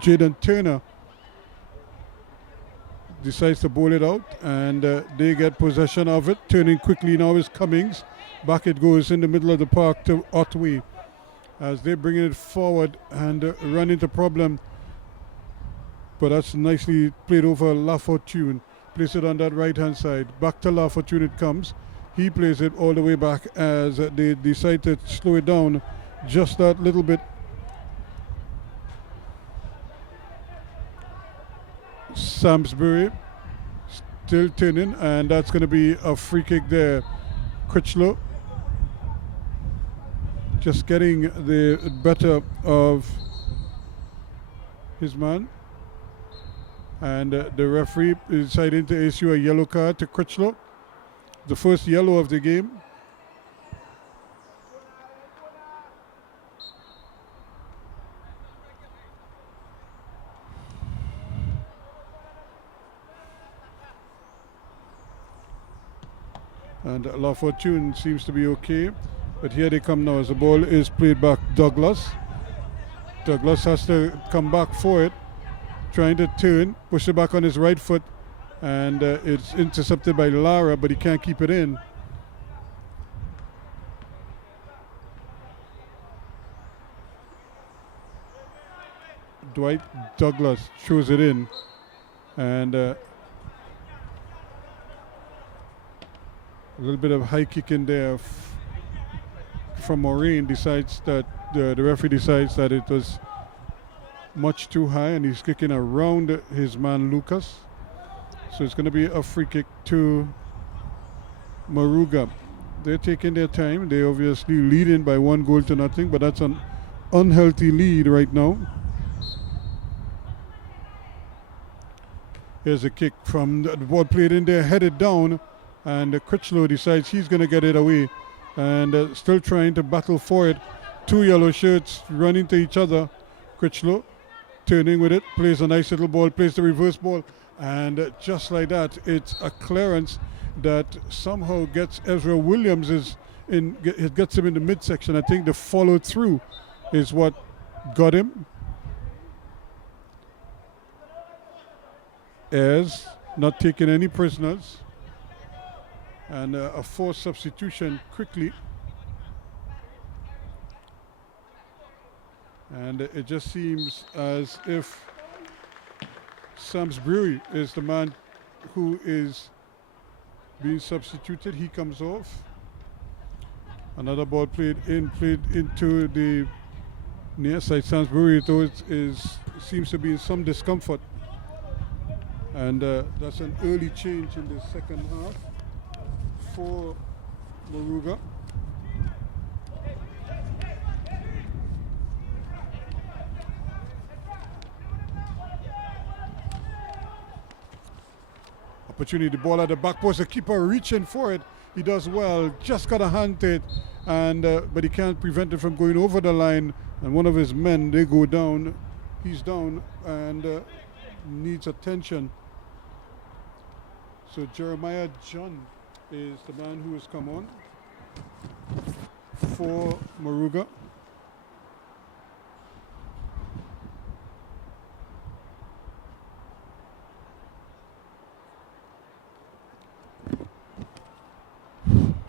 Jaden Turner decides to bowl it out, and they get possession of it. Turning quickly now is Cummings. Back it goes in the middle of the park to Otway as they're bringing it forward and run into problem. But that's nicely played over La Fortune. Place it on that right-hand side. Back to La Fortune it comes. He plays it all the way back as they decide to slow it down just that little bit. Samsbury still turning, and that's going to be a free kick there. Critchlow just getting the better of his man, and the referee is deciding to issue a yellow card to Critchlow, the first yellow of the game. And La Fortune seems to be okay. But here they come now as the ball is played back. Douglas. Douglas has to come back for it. Trying to turn, push it back on his right foot. And it's intercepted by Lara, but he can't keep it in. Dwight Douglas throws it in. And a little bit of high kick in there from Maureen. Decides that the referee decides that it was much too high, and he's kicking around his man Lucas. So it's going to be a free kick to Moruga. They're taking their time. They're obviously leading by 1-0, but that's an unhealthy lead right now. Here's a kick from the ball played in there, headed down. And Critchlow decides he's going to get it away, and still trying to battle for it. Two yellow shirts running to each other. Critchlow turning with it, plays a nice little ball, plays the reverse ball, and just like that, it's a clearance that somehow gets Ezra Williams it gets him in the midsection. I think the follow through is what got him. Ayres not taking any prisoners. And a forced substitution quickly. And it just seems as if Samsbury is the man who is being substituted. He comes off. Another ball played into the near side. Samsbury, though, seems to be in some discomfort. And that's an early change in the second half for Moruga. Opportunity, the ball at the back post, the keeper reaching for it. He does well, just got a hand to it, and but he can't prevent it from going over the line. And one of his men, they go down, He's down and needs attention. So Jeremiah John is the man who has come on for Moruga.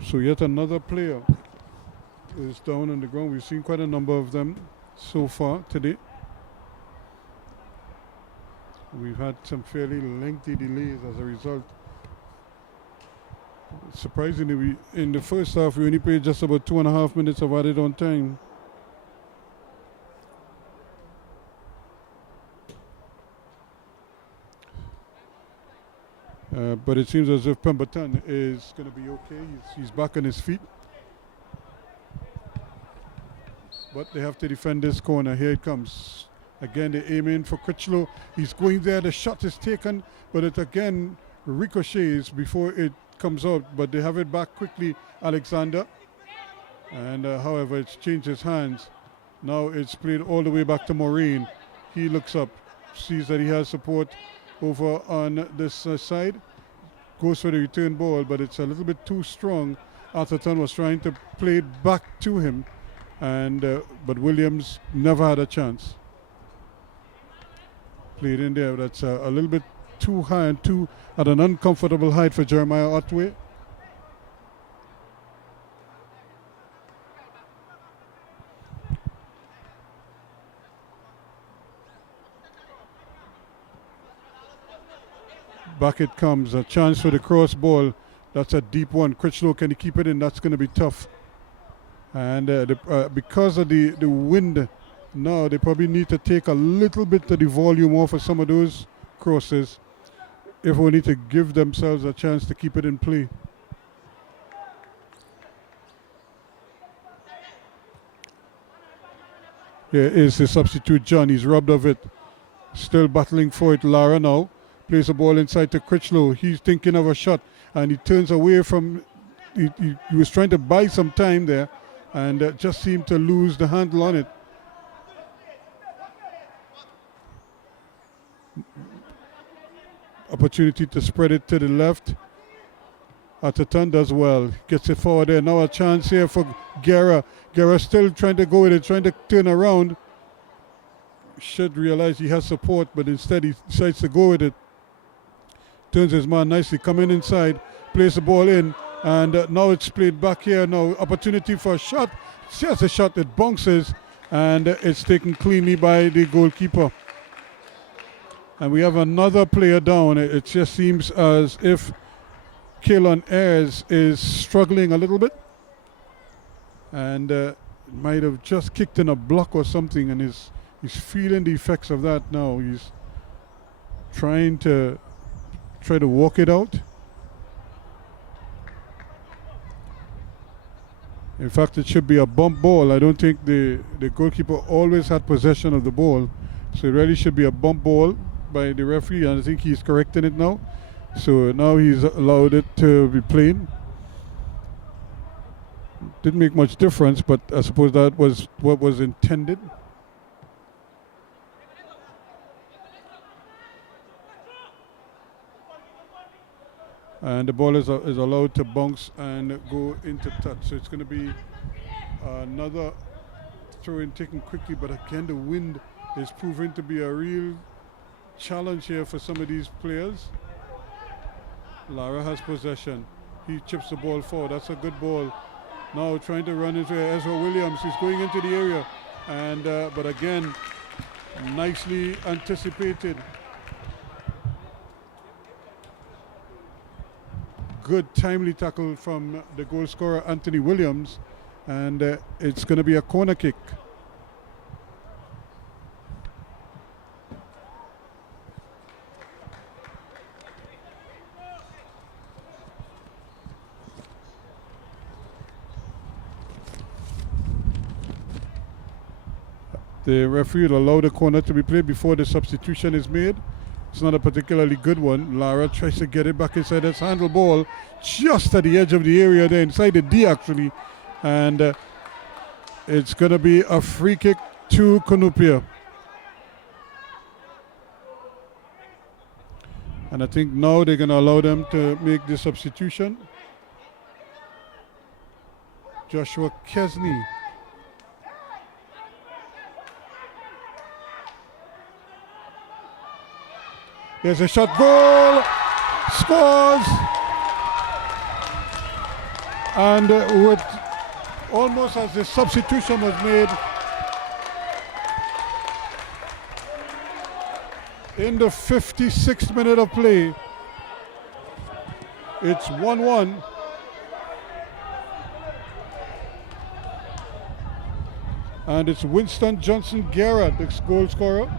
So yet another player is down on the ground. We've seen quite a number of them so far today. We've had some fairly lengthy delays as a result. Surprisingly, in the first half, we only played just about 2.5 minutes of added on time. But it seems as if Pemberton is going to be okay. He's back on his feet. But they have to defend this corner. Here it comes. Again, they aim in for Critchlow. He's going there. The shot is taken, but it again ricochets before it comes out. But they have it back quickly, Alexander. And however, it's changed his hands. Now it's played all the way back to Maureen. He looks up, sees that he has support over on this side. Goes for the return ball, but it's a little bit too strong. Atherton was trying to play it back to him, and but Williams never had a chance. Played in there. That's a little bit too high and too at an uncomfortable height for Jeremiah Otway. Back it comes. A chance for the cross ball. That's a deep one. Critchlow, can he keep it in? That's going to be tough. And because of the wind now, they probably need to take a little bit of the volume off of some of those crosses if only to give themselves a chance to keep it in play. Here is the substitute, John. He's robbed of it. Still battling for it. Lara now plays the ball inside to Critchlow. He's thinking of a shot, and he turns away from. He was trying to buy some time there, and just seemed to lose the handle on it. Opportunity to spread it to the left. Atherton does well. Gets it forward there. Now a chance here for Guerra. Guerra still trying to go with it, trying to turn around. Should realize he has support, but instead he decides to go with it. Turns his man nicely, coming inside, plays the ball in, and now it's played back here. Now opportunity for a shot. She has a shot that bounces, and it's taken cleanly by the goalkeeper. And we have another player down. It just seems as if Keelan Ayres is struggling a little bit, and might have just kicked in a block or something, and he's feeling the effects of that now. He's trying to walk it out. In fact, it should be a bump ball. I don't think the goalkeeper always had possession of the ball, so it really should be a bump ball by the referee, and I think he's correcting it now. So now he's allowed it to be played. Didn't make much difference, but I suppose that was what was intended. And the ball is allowed to bounce and go into touch. So it's going to be another throw-in taken quickly, but again the wind is proving to be a real challenge here for some of these players. Lara has possession. He chips the ball forward. That's a good ball. Now trying to run into Ezra Williams. He's going into the area, and but again, nicely anticipated. Good timely tackle from the goal scorer Anthony Williams, and it's going to be a corner kick. The referee will allow the corner to be played before the substitution is made. It's not a particularly good one. Lara tries to get it back inside. That's handle ball just at the edge of the area there, inside the D actually. And it's going to be a free kick to Kunupia. And I think now they're going to allow them to make the substitution. Joshua Kesney. There's a shot, goal, scores. And with almost as the substitution was made, in the 56th minute of play, it's 1-1. And it's Winston Johnson Garrett, the goal scorer.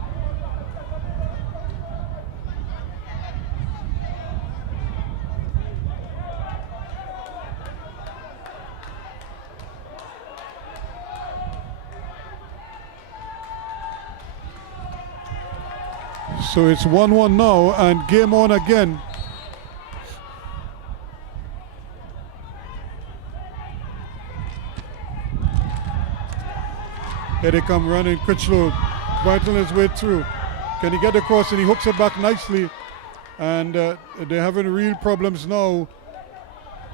So it's 1-1 now, and game on again. Here they come running, Critchlow battling his way through. Can he get the cross? And he hooks it back nicely. And they're having real problems now,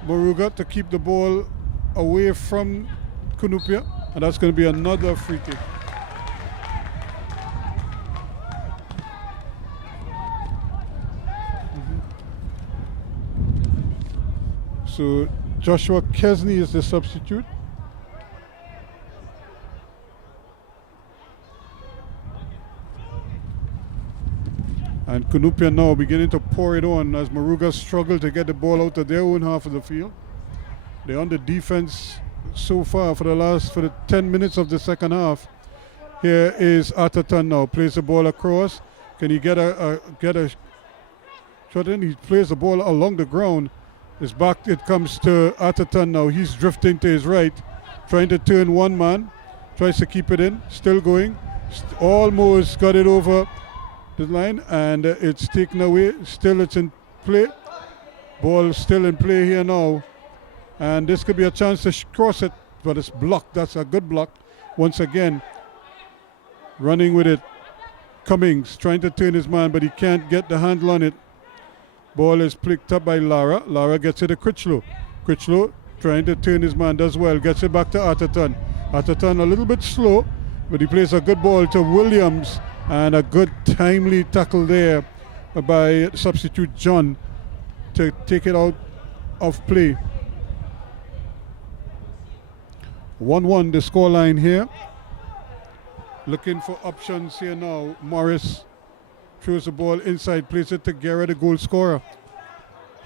Moruga, to keep the ball away from Kunupia. And that's going to be another free kick. So Joshua Kesney is the substitute. And Kunupia now beginning to pour it on as Moruga struggle to get the ball out of their own half of the field. They're on the defense so far for the 10 minutes of the second half. Here is Atherton now, plays the ball across. Can he get a shot in? He plays the ball along the ground. It's back, it comes to Atherton now. He's drifting to his right, trying to turn one man. Tries to keep it in, still going. Almost got it over the line, and it's taken away. Still it's in play. Ball still in play here now. And this could be a chance to cross it, but it's blocked. That's a good block. Once again, running with it. Cummings trying to turn his man, but he can't get the handle on it. Ball is picked up by Lara. Lara gets it to Critchlow. Critchlow trying to turn his man, does well. Gets it back to Atherton. Atherton a little bit slow, but he plays a good ball to Williams. And a good timely tackle there by substitute John to take it out of play. 1-1 the scoreline here. Looking for options here now. Morris throws the ball inside, plays it to Guerra, the goal scorer.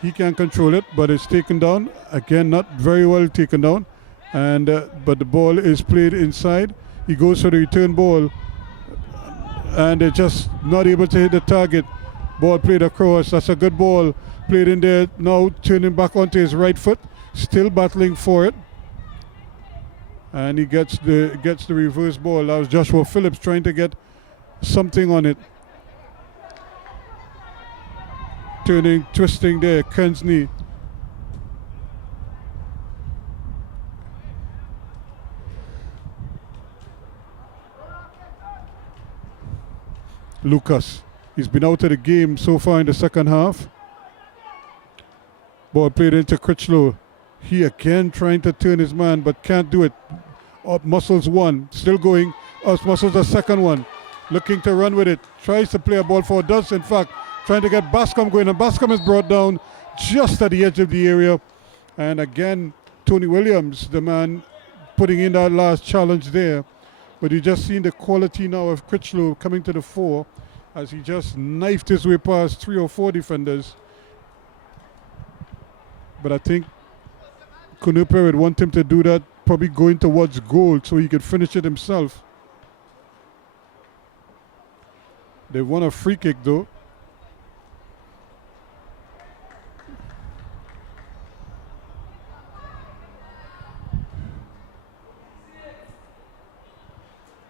He can control it, but it's taken down. Again, not very well taken down. And but the ball is played inside. He goes for the return ball. And they're just not able to hit the target. Ball played across. That's a good ball. Played in there. Now turning back onto his right foot. Still battling for it. And he gets the reverse ball. That was Joshua Phillips trying to get something on it. Turning, twisting there, Kesney. Lucas, he's been out of the game so far in the second half. Ball played into Critchlow. He again trying to turn his man, but can't do it. Up Muscles one, still going. Us Muscles the second one. Looking to run with it. Tries to play a ball forward, does in fact. Trying to get Bascom going, and Bascom is brought down just at the edge of the area. And again, Tony Williams, the man putting in that last challenge there. But you just seen the quality now of Critchlow coming to the fore as he just knifed his way past 3 or 4 defenders. But I think Kunupia would want him to do that, probably going towards goal so he could finish it himself. They won a free kick though.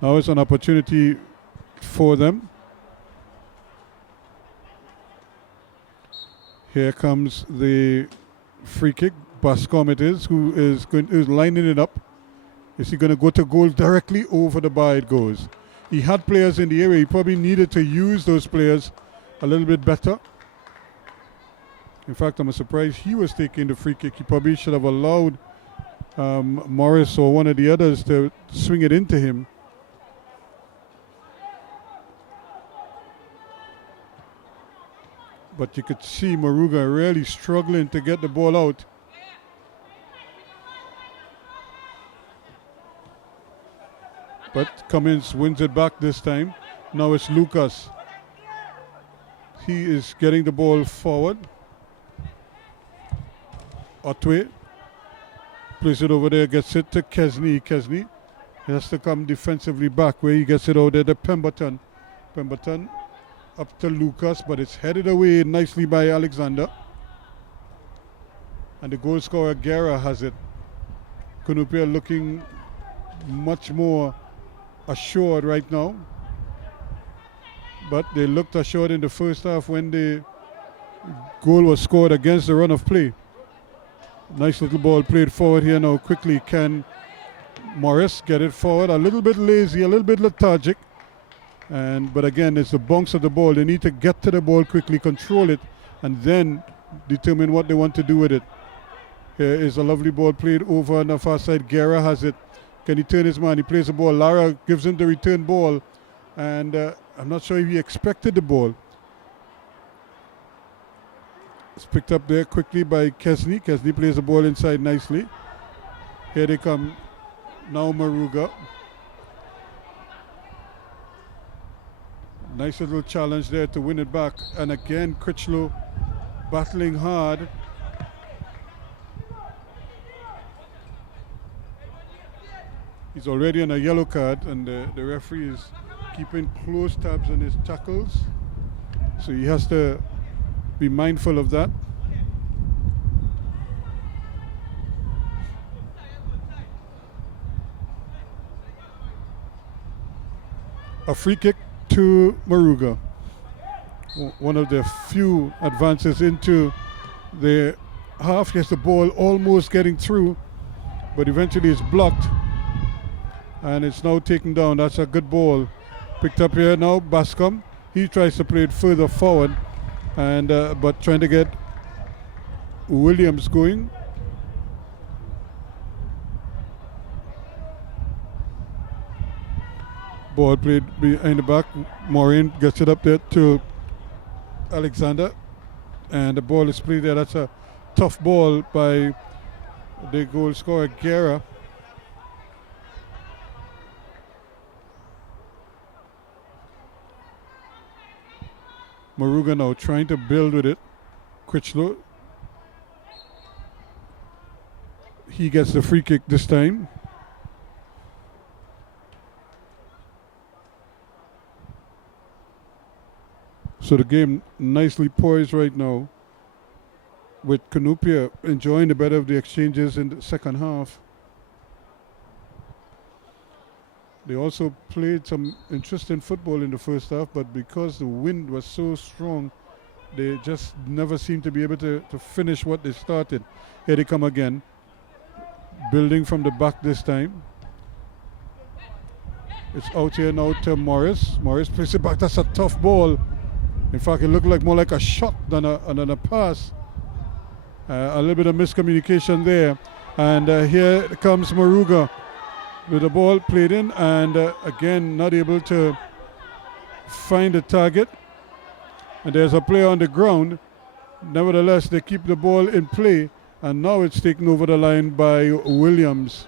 Now it's an opportunity for them. Here comes the free kick. Bascom it is, who's lining it up. Is he going to go to goal directly? Over the bar it goes. He had players in the area. He probably needed to use those players a little bit better. In fact, I'm surprised he was taking the free kick. He probably should have allowed Morris or one of the others to swing it into him. But you could see Moruga really struggling to get the ball out. But Cummins wins it back this time. Now it's Lucas. He is getting the ball forward. Otway plays it over there, gets it to Kesney. Kesney has to come defensively back where he gets it out there to Pemberton. Pemberton up to Lucas, but it's headed away nicely by Alexander. And the goal scorer, Guerra, has it. Kunupia looking much more assured right now. But they looked assured in the first half when the goal was scored against the run of play. Nice little ball played forward here now. Quickly can Morris get it forward. A little bit lazy, a little bit lethargic. But again, it's the bounce of the ball. They need to get to the ball quickly, control it, and then determine what they want to do with it. Here is a lovely ball played over on the far side. Guerra has it. Can he turn his man? He plays the ball. Lara gives him the return ball. And I'm not sure if he expected the ball. It's picked up there quickly by Kesney. Kesney plays the ball inside nicely. Here they come. Now Moruga. Nice little challenge there to win it back. And again, Critchlow battling hard. He's already on a yellow card, and the referee is keeping close tabs on his tackles. So he has to be mindful of that. A free kick to Moruga. One of the few advances into the half. Gets the ball almost getting through, but eventually it's blocked. And it's now taken down. That's a good ball. Picked up here now, Bascom. He tries to play it further forward, and but trying to get Williams going. Ball played behind the back. Maureen gets it up there to Alexander, and the ball is played there. That's a tough ball by the goal scorer, Guerra. Moruga now trying to build with it. Critchlow. He gets the free kick this time. So the game nicely poised right now, with Kunupia enjoying the better of the exchanges in the second half. They also played some interesting football in the first half, but because the wind was so strong, they just never seemed to be able to finish what they started. Here they come again, building from the back this time. It's out here now to Morris. Morris plays it back. That's a tough ball. In fact, it looked like more like a shot than a pass. A little bit of miscommunication there. And here comes Moruga with the ball played in, and again not able to find the target. And there's a player on the ground. Nevertheless, they keep the ball in play, and now it's taken over the line by Williams.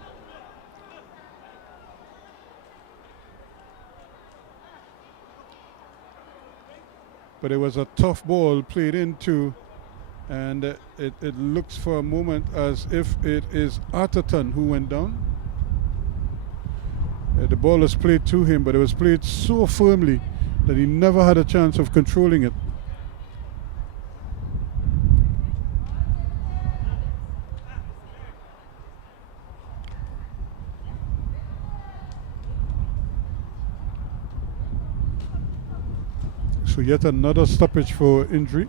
But it was a tough ball played into, and it looks for a moment as if it is Atherton who went down. The ball was played to him, but it was played so firmly that he never had a chance of controlling it. So yet another stoppage for injury.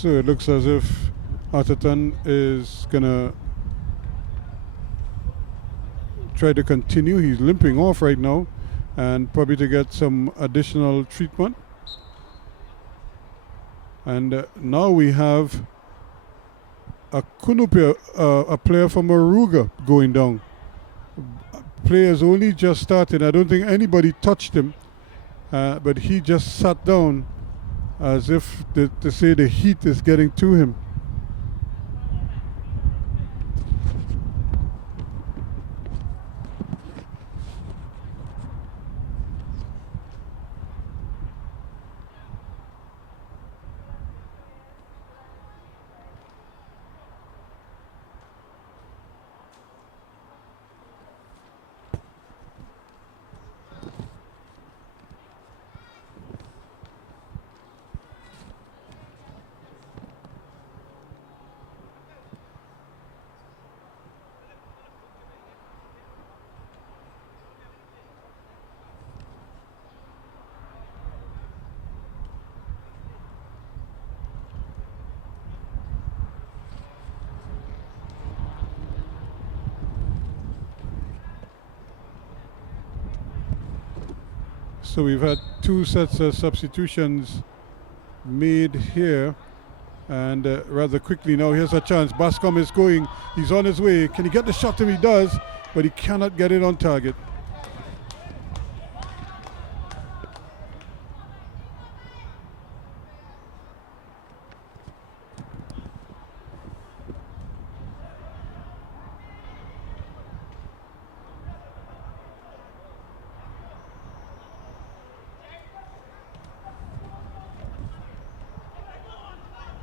So it looks as if Atherton is gonna try to continue. He's limping off right now, and probably to get some additional treatment. And now we have a Kunupia, a player from Moruga going down. Players only just started. I don't think anybody touched him, but he just sat down as if to say the heat is getting to him. So we've had two sets of substitutions made here, and rather quickly now. Here's a chance. Bascom is going. He's on his way. Can he get the shot? If he does, but he cannot get it on target.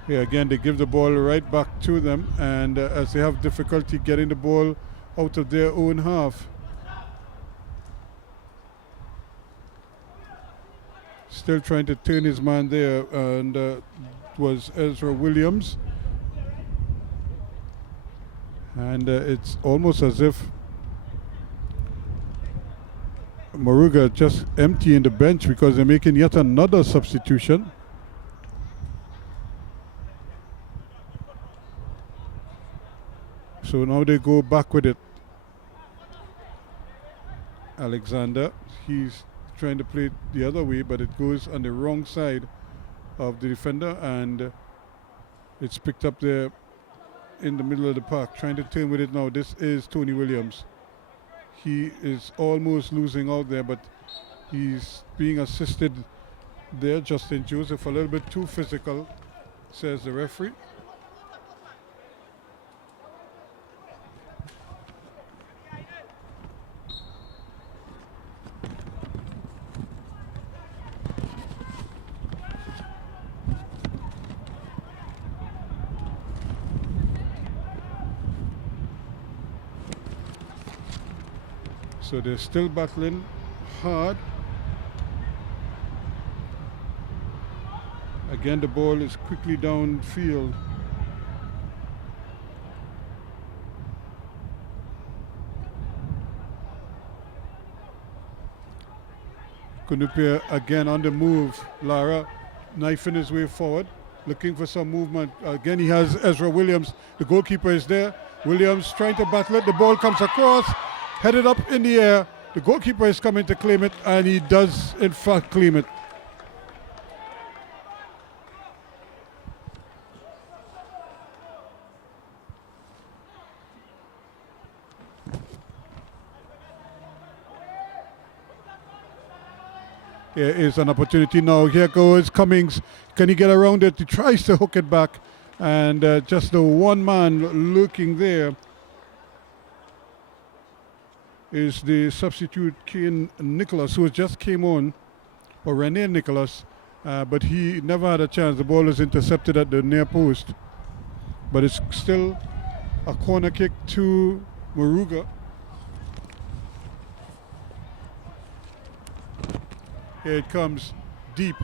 Yeah, again, they give the ball right back to them, and as they have difficulty getting the ball out of their own half. Still trying to turn his man there, and was Ezra Williams. And it's almost as if Moruga just emptying the bench because they're making yet another substitution. So now they go back with it. Alexander, he's trying to play it the other way, but it goes on the wrong side of the defender, and it's picked up there in the middle of the park. Trying to turn with it now. This is Tony Williams. He is almost losing out there, but he's being assisted there. Justin Joseph, a little bit too physical, says the referee. So they're still battling hard. Again, the ball is quickly downfield. Kunupia again on the move. Lara knifing his way forward, looking for some movement. Again, he has Ezra Williams. The goalkeeper is there. Williams trying to battle it. The ball comes across. Headed up in the air. The goalkeeper is coming to claim it, and he does in fact claim it. Here is an opportunity now. Here goes Cummings. Can he get around it? He tries to hook it back, and just the one man looking there is the substitute Kane Nicholas, who just came on, or Rene Nicholas, but he never had a chance. The ball is intercepted at the near post, but it's still a corner kick to Moruga. Here it comes deep,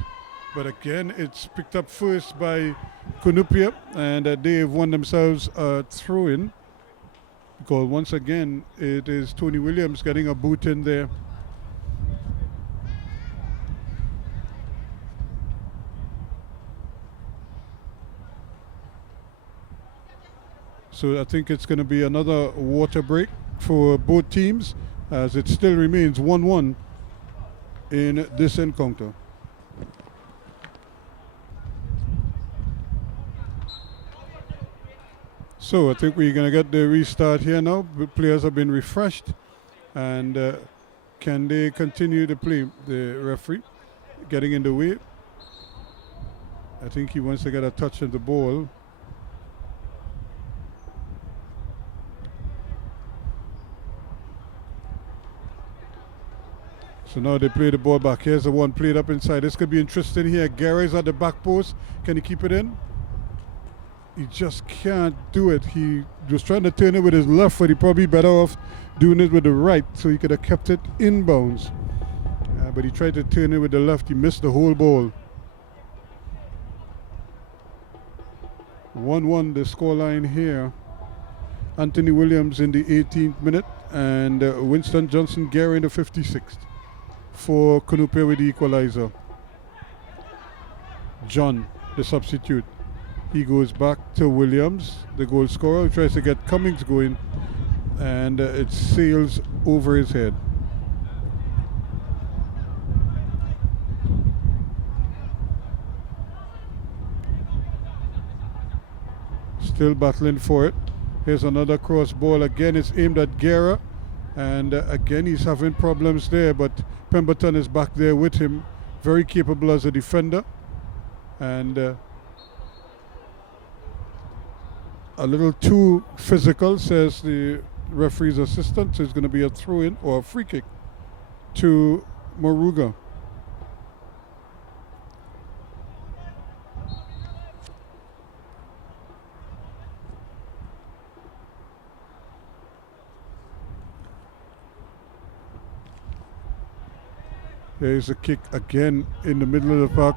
but again it's picked up first by Kunupia, and they've won themselves a throw-in. Because once again, it is Tony Williams getting a boot in there. So I think it's going to be another water break for both teams, as it still remains 1-1 in this encounter. So I think we're going to get the restart here now. The players have been refreshed, and can they continue to play? The referee getting in the way. I think he wants to get a touch of the ball. So now they play the ball back. Here's the one played up inside. This could be interesting here. Guerra's at the back post. Can he keep it in? He just can't do it. He was trying to turn it with his left, but he probably better off doing it with the right, so he could have kept it inbounds. But he tried to turn it with the left. He missed the whole ball. 1-1 the scoreline here. Anthony Williams in the 18th minute, and Winston Johnson Guerra in the 56th for Kunupia with the equalizer. John, the substitute. He goes back to Williams, the goal scorer, who tries to get Cummings going, and it sails over his head. Still battling for it. Here's another cross ball. Again, it's aimed at Guerra, and again he's having problems there, but Pemberton is back there with him, very capable as a defender, and a little too physical, says the referee's assistant. So it's going to be a throw-in or a free kick to Moruga. There's a kick again in the middle of the park.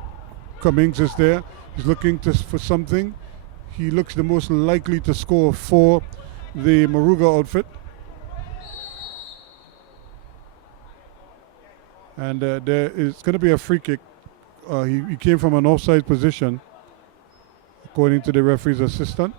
Cummings is there. He's looking for something. He looks the most likely to score for the Moruga outfit. And there is going to be a free kick. He came from an offside position, according to the referee's assistant.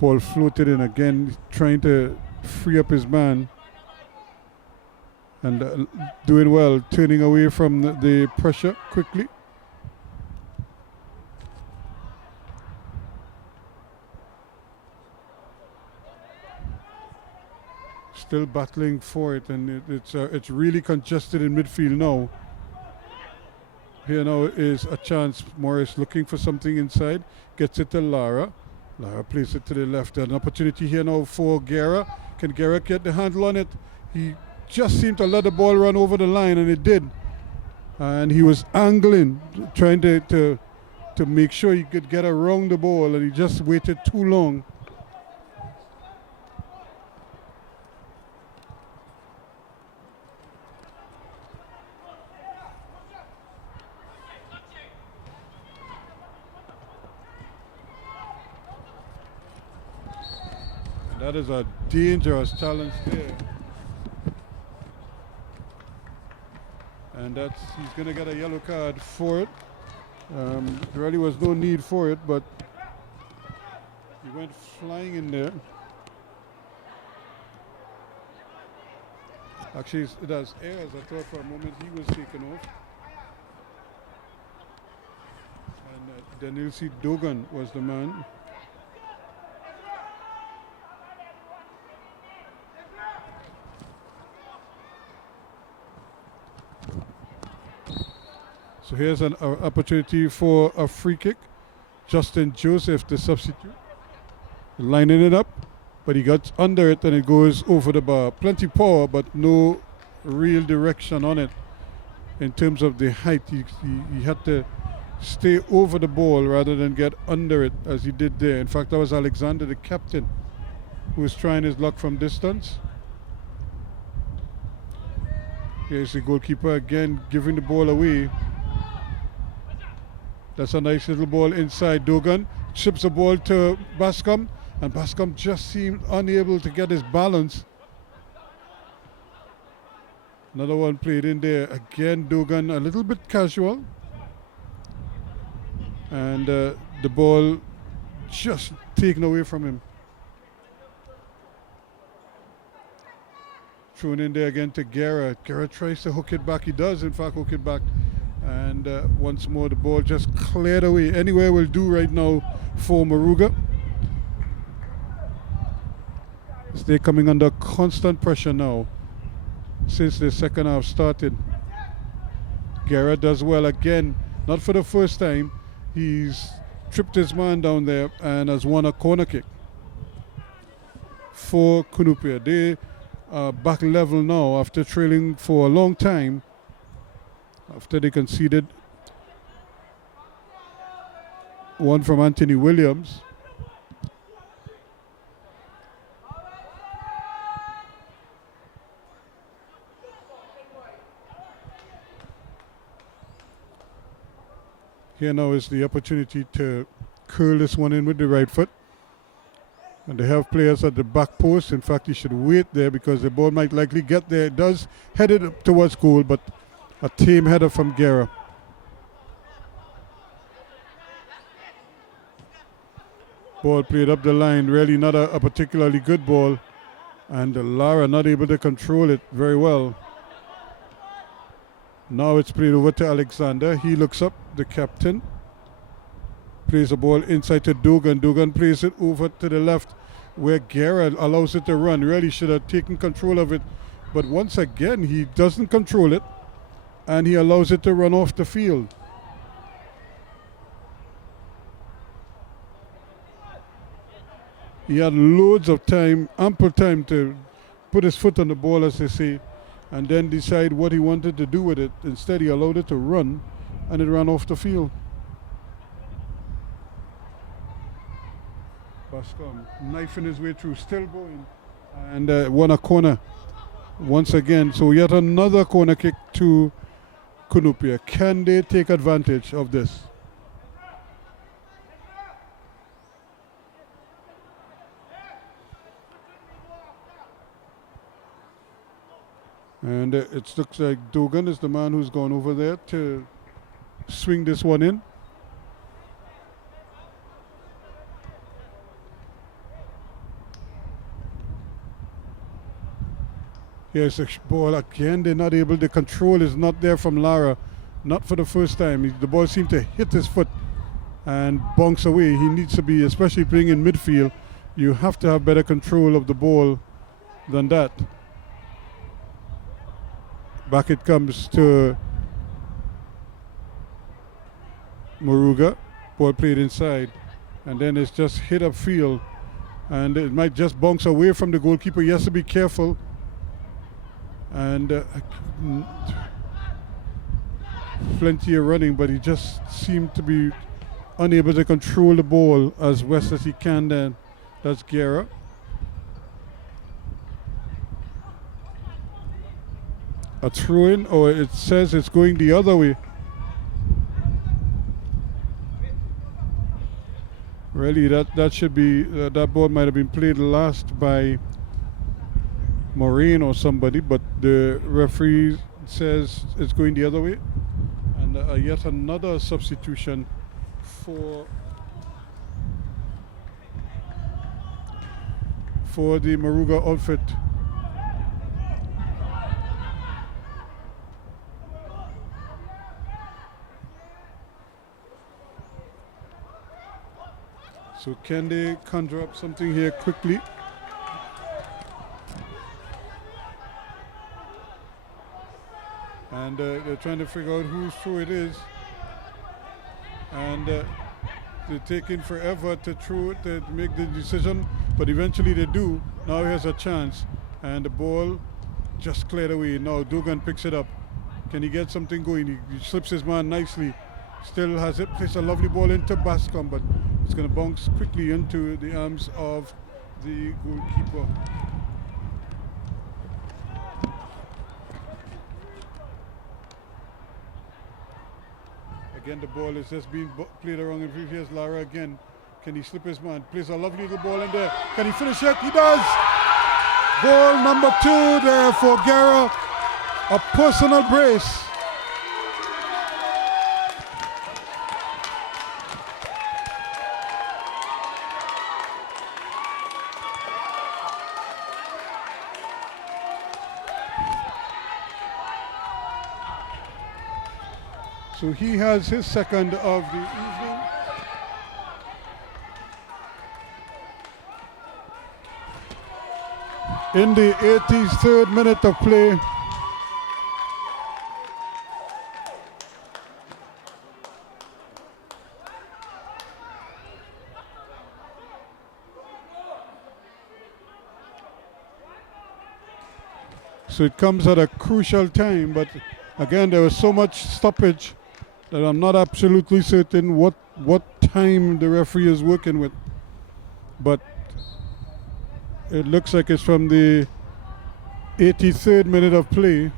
Ball floated in again, trying to free up his man, and doing well, turning away from the pressure quickly. Still battling for it, and it's really congested in midfield now. Here now is a chance. Morris looking for something inside, gets it to Lara. Lara plays it to the left. An opportunity here now for Guerra. Can Guerra get the handle on it? He just seemed to let the ball run over the line, and it did. And he was angling, trying to make sure he could get around the ball, and he just waited too long. That is a dangerous challenge there. And he's going to get a yellow card for it. There really was no need for it, but he went flying in there. Actually, it has airs. I thought for a moment he was taken off. And NLCL Dogan was the man. So here's an opportunity for a free kick. Justin Joseph, the substitute, lining it up, but he got under it and it goes over the bar. Plenty power, but no real direction on it. In terms of the height, he had to stay over the ball rather than get under it as he did there. In fact, that was Alexander, the captain, who was trying his luck from distance. Here's the goalkeeper again, giving the ball away. That's a nice little ball inside. Dogan chips the ball to Bascom, and Bascom just seemed unable to get his balance Another one played in there. Again, Dugan a little bit casual. And the ball just taken away from him. Thrown in there again to Guerra. Guerra tries to hook it back. He does, in fact, hook it back. And once more, the ball just cleared away. Anywhere will do right now for Moruga. They're coming under constant pressure now since the second half started. Guerra does well again. Not for the first time. He's tripped his man down there and has won a corner kick for Kunupia. They are back level now after trailing for a long time after they conceded one from Anthony Williams. Here now is the opportunity to curl this one in with the right foot. And they have players at the back post. In fact, he should wait there because the ball might likely get there. It does head it up towards goal, but a tame header from Guerra. Ball played up the line, really not a particularly good ball. And Lara not able to control it very well. Now it's played over to Alexander. He looks up, the captain. Plays the ball inside to Dugan. Dugan plays it over to the left where Guerra allows it to run. Really should have taken control of it. But once again, he doesn't control it. And he allows it to run off the field. He had loads of time, ample time to put his foot on the ball, as they say, and then decide what he wanted to do with it. Instead, he allowed it to run, and it ran off the field. Bascom knifing his way through, still going, and won a corner once again. So yet another corner kick to Kunupia. Can they take advantage of this? And it looks like Dugan is the man who's gone over there to swing this one in. Here's the ball again. They're not able to control. Is not there from Lara. Not for the first time. The ball seemed to hit his foot and bounce away. He needs to be, especially playing in midfield, you have to have better control of the ball than that. Back it comes to Moruga. Ball played inside. And then it's just hit upfield. And it might just bounce away from the goalkeeper. He has to be careful. And plenty of running, but he just seemed to be unable to control the ball as best as he can then. That's Guerra. A throw-in, or it says it's going the other way. Really, that should be, that ball might have been played last by Moraine or somebody, but the referee says it's going the other way. And yet another substitution for the Moruga outfit. So can they conjure up something here quickly? And they're trying to figure out whose throw it is. And they're taking forever to throw it, to make the decision. But eventually they do. Now he has a chance. And the ball just cleared away. Now Dugan picks it up. Can he get something going? He slips his man nicely. Still has it. Plays a lovely ball into Bascom, but it's going to bounce quickly into the arms of the goalkeeper. Again, the ball is just being played around. And here's Lara again. Can he slip his man? Plays a lovely little ball in there. Can he finish it? He does! Goal number 2 there for Guerra. A personal brace. So he has his second of the evening. In the 83rd minute of play, so it comes at a crucial time, but again there was so much stoppage that I'm not absolutely certain what time the referee is working with, but it looks like it's from the 83rd minute of play.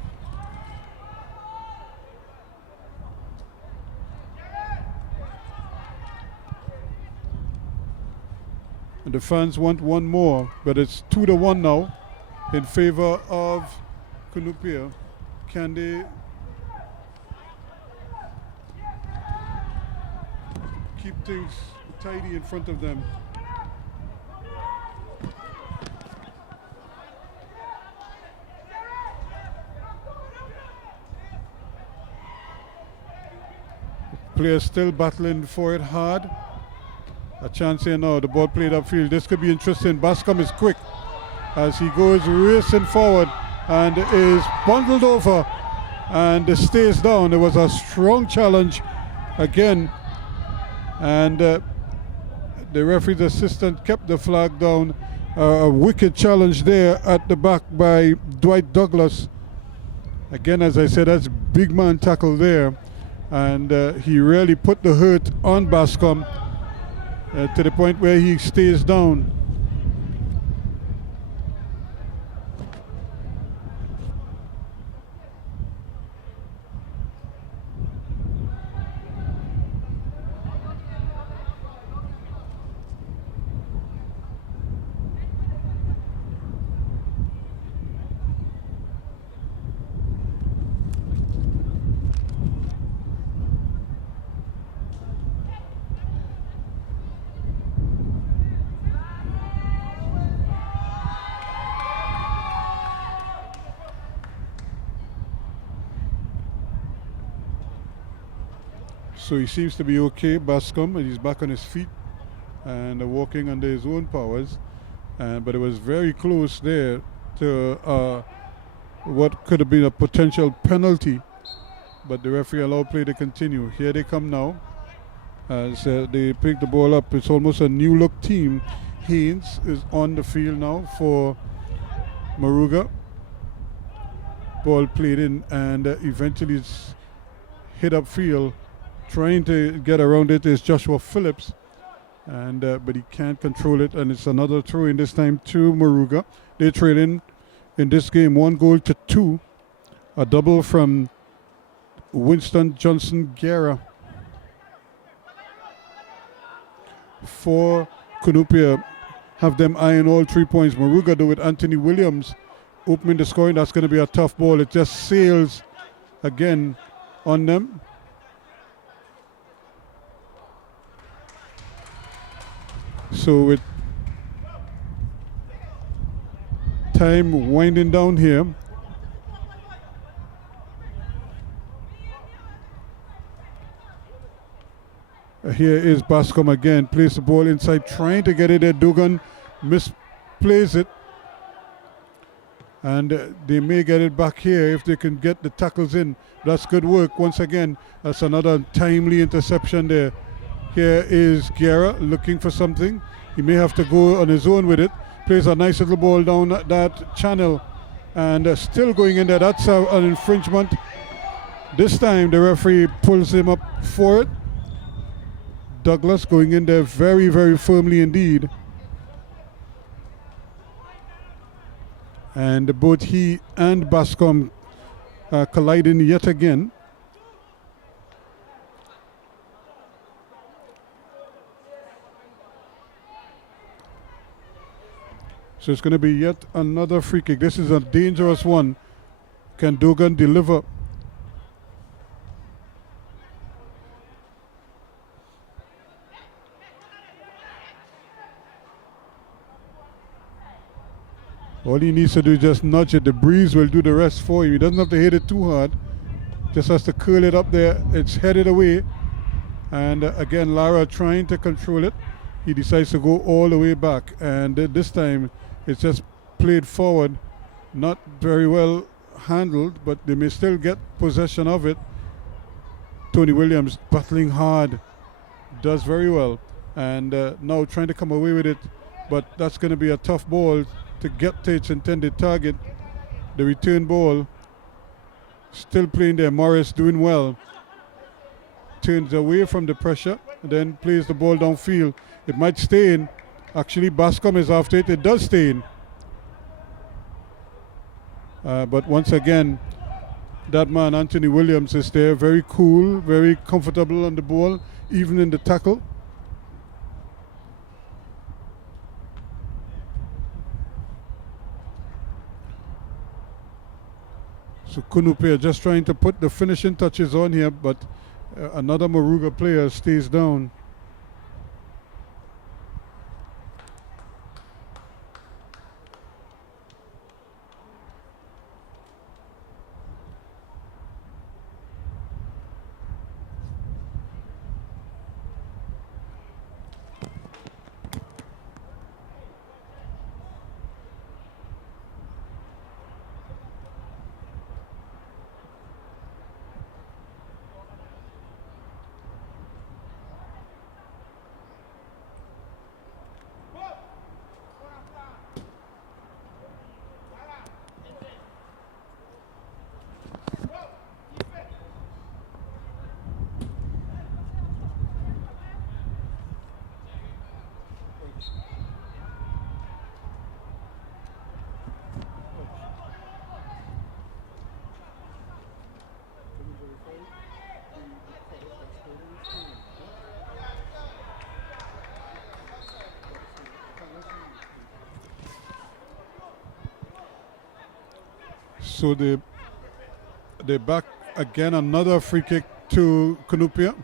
And the fans want one more, but it's 2-1 now in favor of Kunupia. Can they keep things tidy in front of them? Players still battling for it hard. A chance here now, the ball played upfield. This could be interesting. Bascom is quick as he goes racing forward and is bundled over and stays down. It was a strong challenge again, and the referee's assistant kept the flag down. A wicked challenge there at the back by Dwight Douglas. Again, as I said, that's big man tackle there, and he really put the hurt on Bascom to the point where he stays down. So he seems to be okay, Bascom, and he's back on his feet and walking under his own powers. But it was very close there to what could have been a potential penalty. But the referee allowed play to continue. Here they come now as they pick the ball up. It's almost a new look team. Haynes is on the field now for Moruga. Ball played in and eventually it's hit upfield. Trying to get around it is Joshua Phillips, and but he can't control it, and it's another throw in this time to Moruga. They trade in this game 1-2, a double from Winston Johnson Guerra for Kunupia. Have them eyeing all 3 points. Moruga do with Anthony Williams opening the scoring. That's going to be a tough ball. It just sails again on them. So with time winding down here, here is Bascom again, plays the ball inside, trying to get it there. Dugan misplays it, and they may get it back here if they can get the tackles in. That's good work once again. That's another timely interception there. Here is Guerra looking for something. He may have to go on his own with it. Plays a nice little ball down that channel and still going in there. That's an infringement. This time the referee pulls him up for it. Douglas going in there very, very firmly indeed. And both he and Bascom colliding yet again. So it's going to be yet another free kick. This is a dangerous one. Can Dogan deliver? All he needs to do is just nudge it. The breeze will do the rest for him. He doesn't have to hit it too hard. Just has to curl it up there. It's headed away. And again, Lara trying to control it. He decides to go all the way back. And this time, it's just played forward. Not very well handled, but they may still get possession of it. Tony Williams battling hard. Does very well. And now trying to come away with it. But that's going to be a tough ball to get to its intended target. The return ball. Still playing there. Morris doing well. Turns away from the pressure. And then plays the ball downfield. It might stay in. Actually, Bascom is after it. It does stay in. But once again, that man, Anthony Williams, is there. Very cool, very comfortable on the ball, even in the tackle. So Kunupia just trying to put the finishing touches on here, but another Moruga player stays down. So they're back again, another free kick to Kunupia.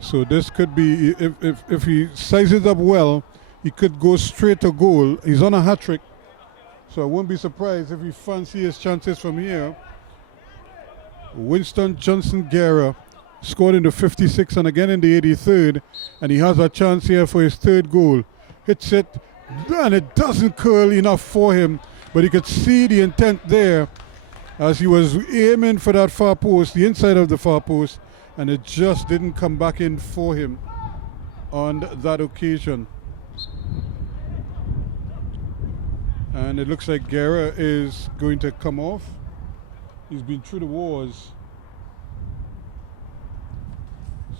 So this could be, if he sizes up well, he could go straight to goal. He's on a hat-trick, so I won't be surprised if he fancies his chances from here. Winston Johnson Guerra scored in the 56th and again in the 83rd, and he has a chance here for his third goal. Hits it, and it doesn't curl enough for him, but you could see the intent there as he was aiming for that far post, the inside of the far post, and it just didn't come back in for him on that occasion. And it looks like Guerra is going to come off. He's been through the wars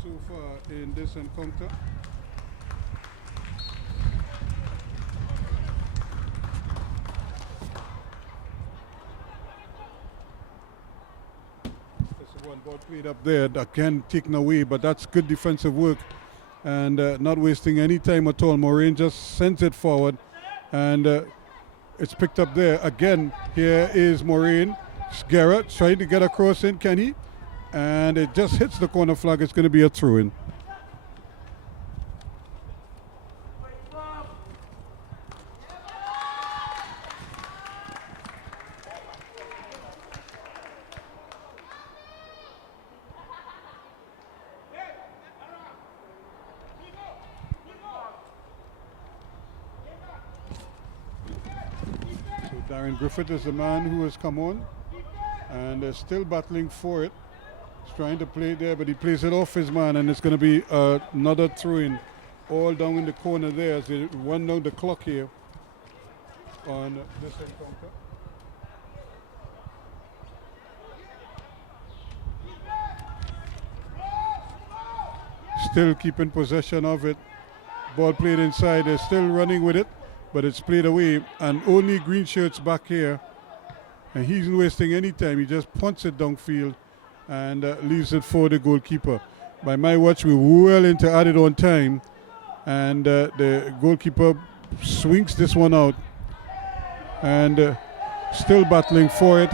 so far in this encounter. This one ball played up there, again taken away, but that's good defensive work and not wasting any time at all. Moraine just sends it forward and it's picked up there. Again, here is Moraine. Garrett trying to get across in, can he? And it just hits the corner flag. It's going to be a throw-in. So Darren Griffith is the man who has come on. And they're still battling for it. He's trying to play there, but he plays it off his man, and it's going to be another throw-in all down in the corner there as they run down the clock here on this encounter. Still keeping possession of it. Ball played inside. They're still running with it, but it's played away, and only green shirts back here And he isn't wasting any time. He just punts it downfield and leaves it for the goalkeeper. By my watch, we're well into added on time. And the goalkeeper swings this one out. And still battling for it.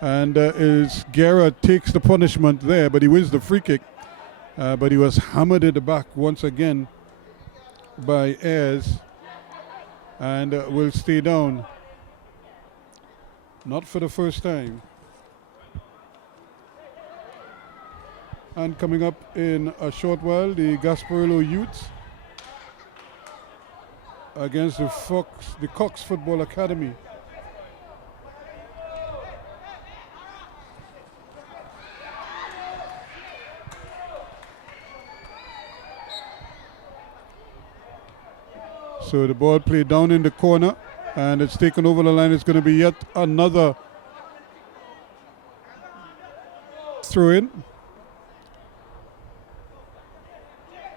And Guerra takes the punishment there, but he wins the free kick. But he was hammered in the back once again by Ayres. And will stay down. Not for the first time. And coming up in a short while, the Gasparillo Youths against the Cox Football Academy. So the ball played down in the corner. And it's taken over the line. It's going to be yet another throw-in.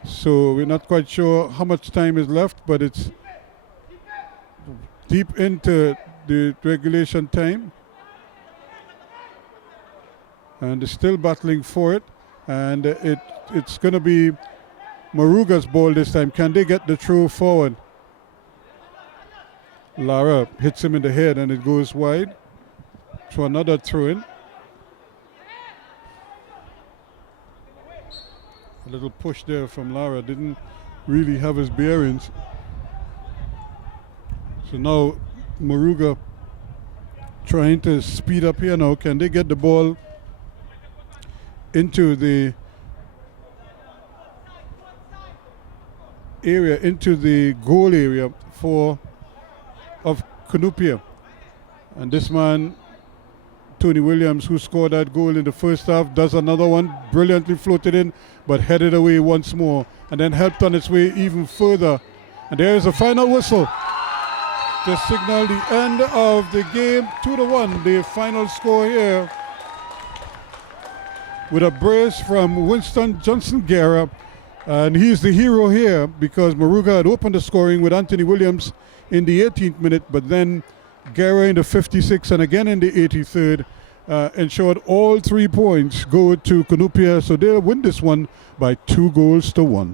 So we're not quite sure how much time is left, but it's deep into the regulation time. And they're still battling for it. And it's going to be Moruga's ball this time. Can they get the throw forward? Lara hits him in the head and it goes wide. So another throw-in. A little push there from Lara. Didn't really have his bearings. So now Moruga trying to speed up here now. Can they get the ball into the area, into the goal area of Kunupia? And this man, Tony Williams, who scored that goal in the first half, does another one, brilliantly floated in, but headed away once more, and then helped on its way even further. And there is a final whistle to signal the end of the game. 2-1, the final score here, with a brace from Winston Johnson Guerra. And he's the hero here because Moruga had opened the scoring with Anthony Williams in the 18th minute, but then Guerra in the 56th and again in the 83rd ensured all 3 points go to Kunupia, so they'll win this one by 2-1.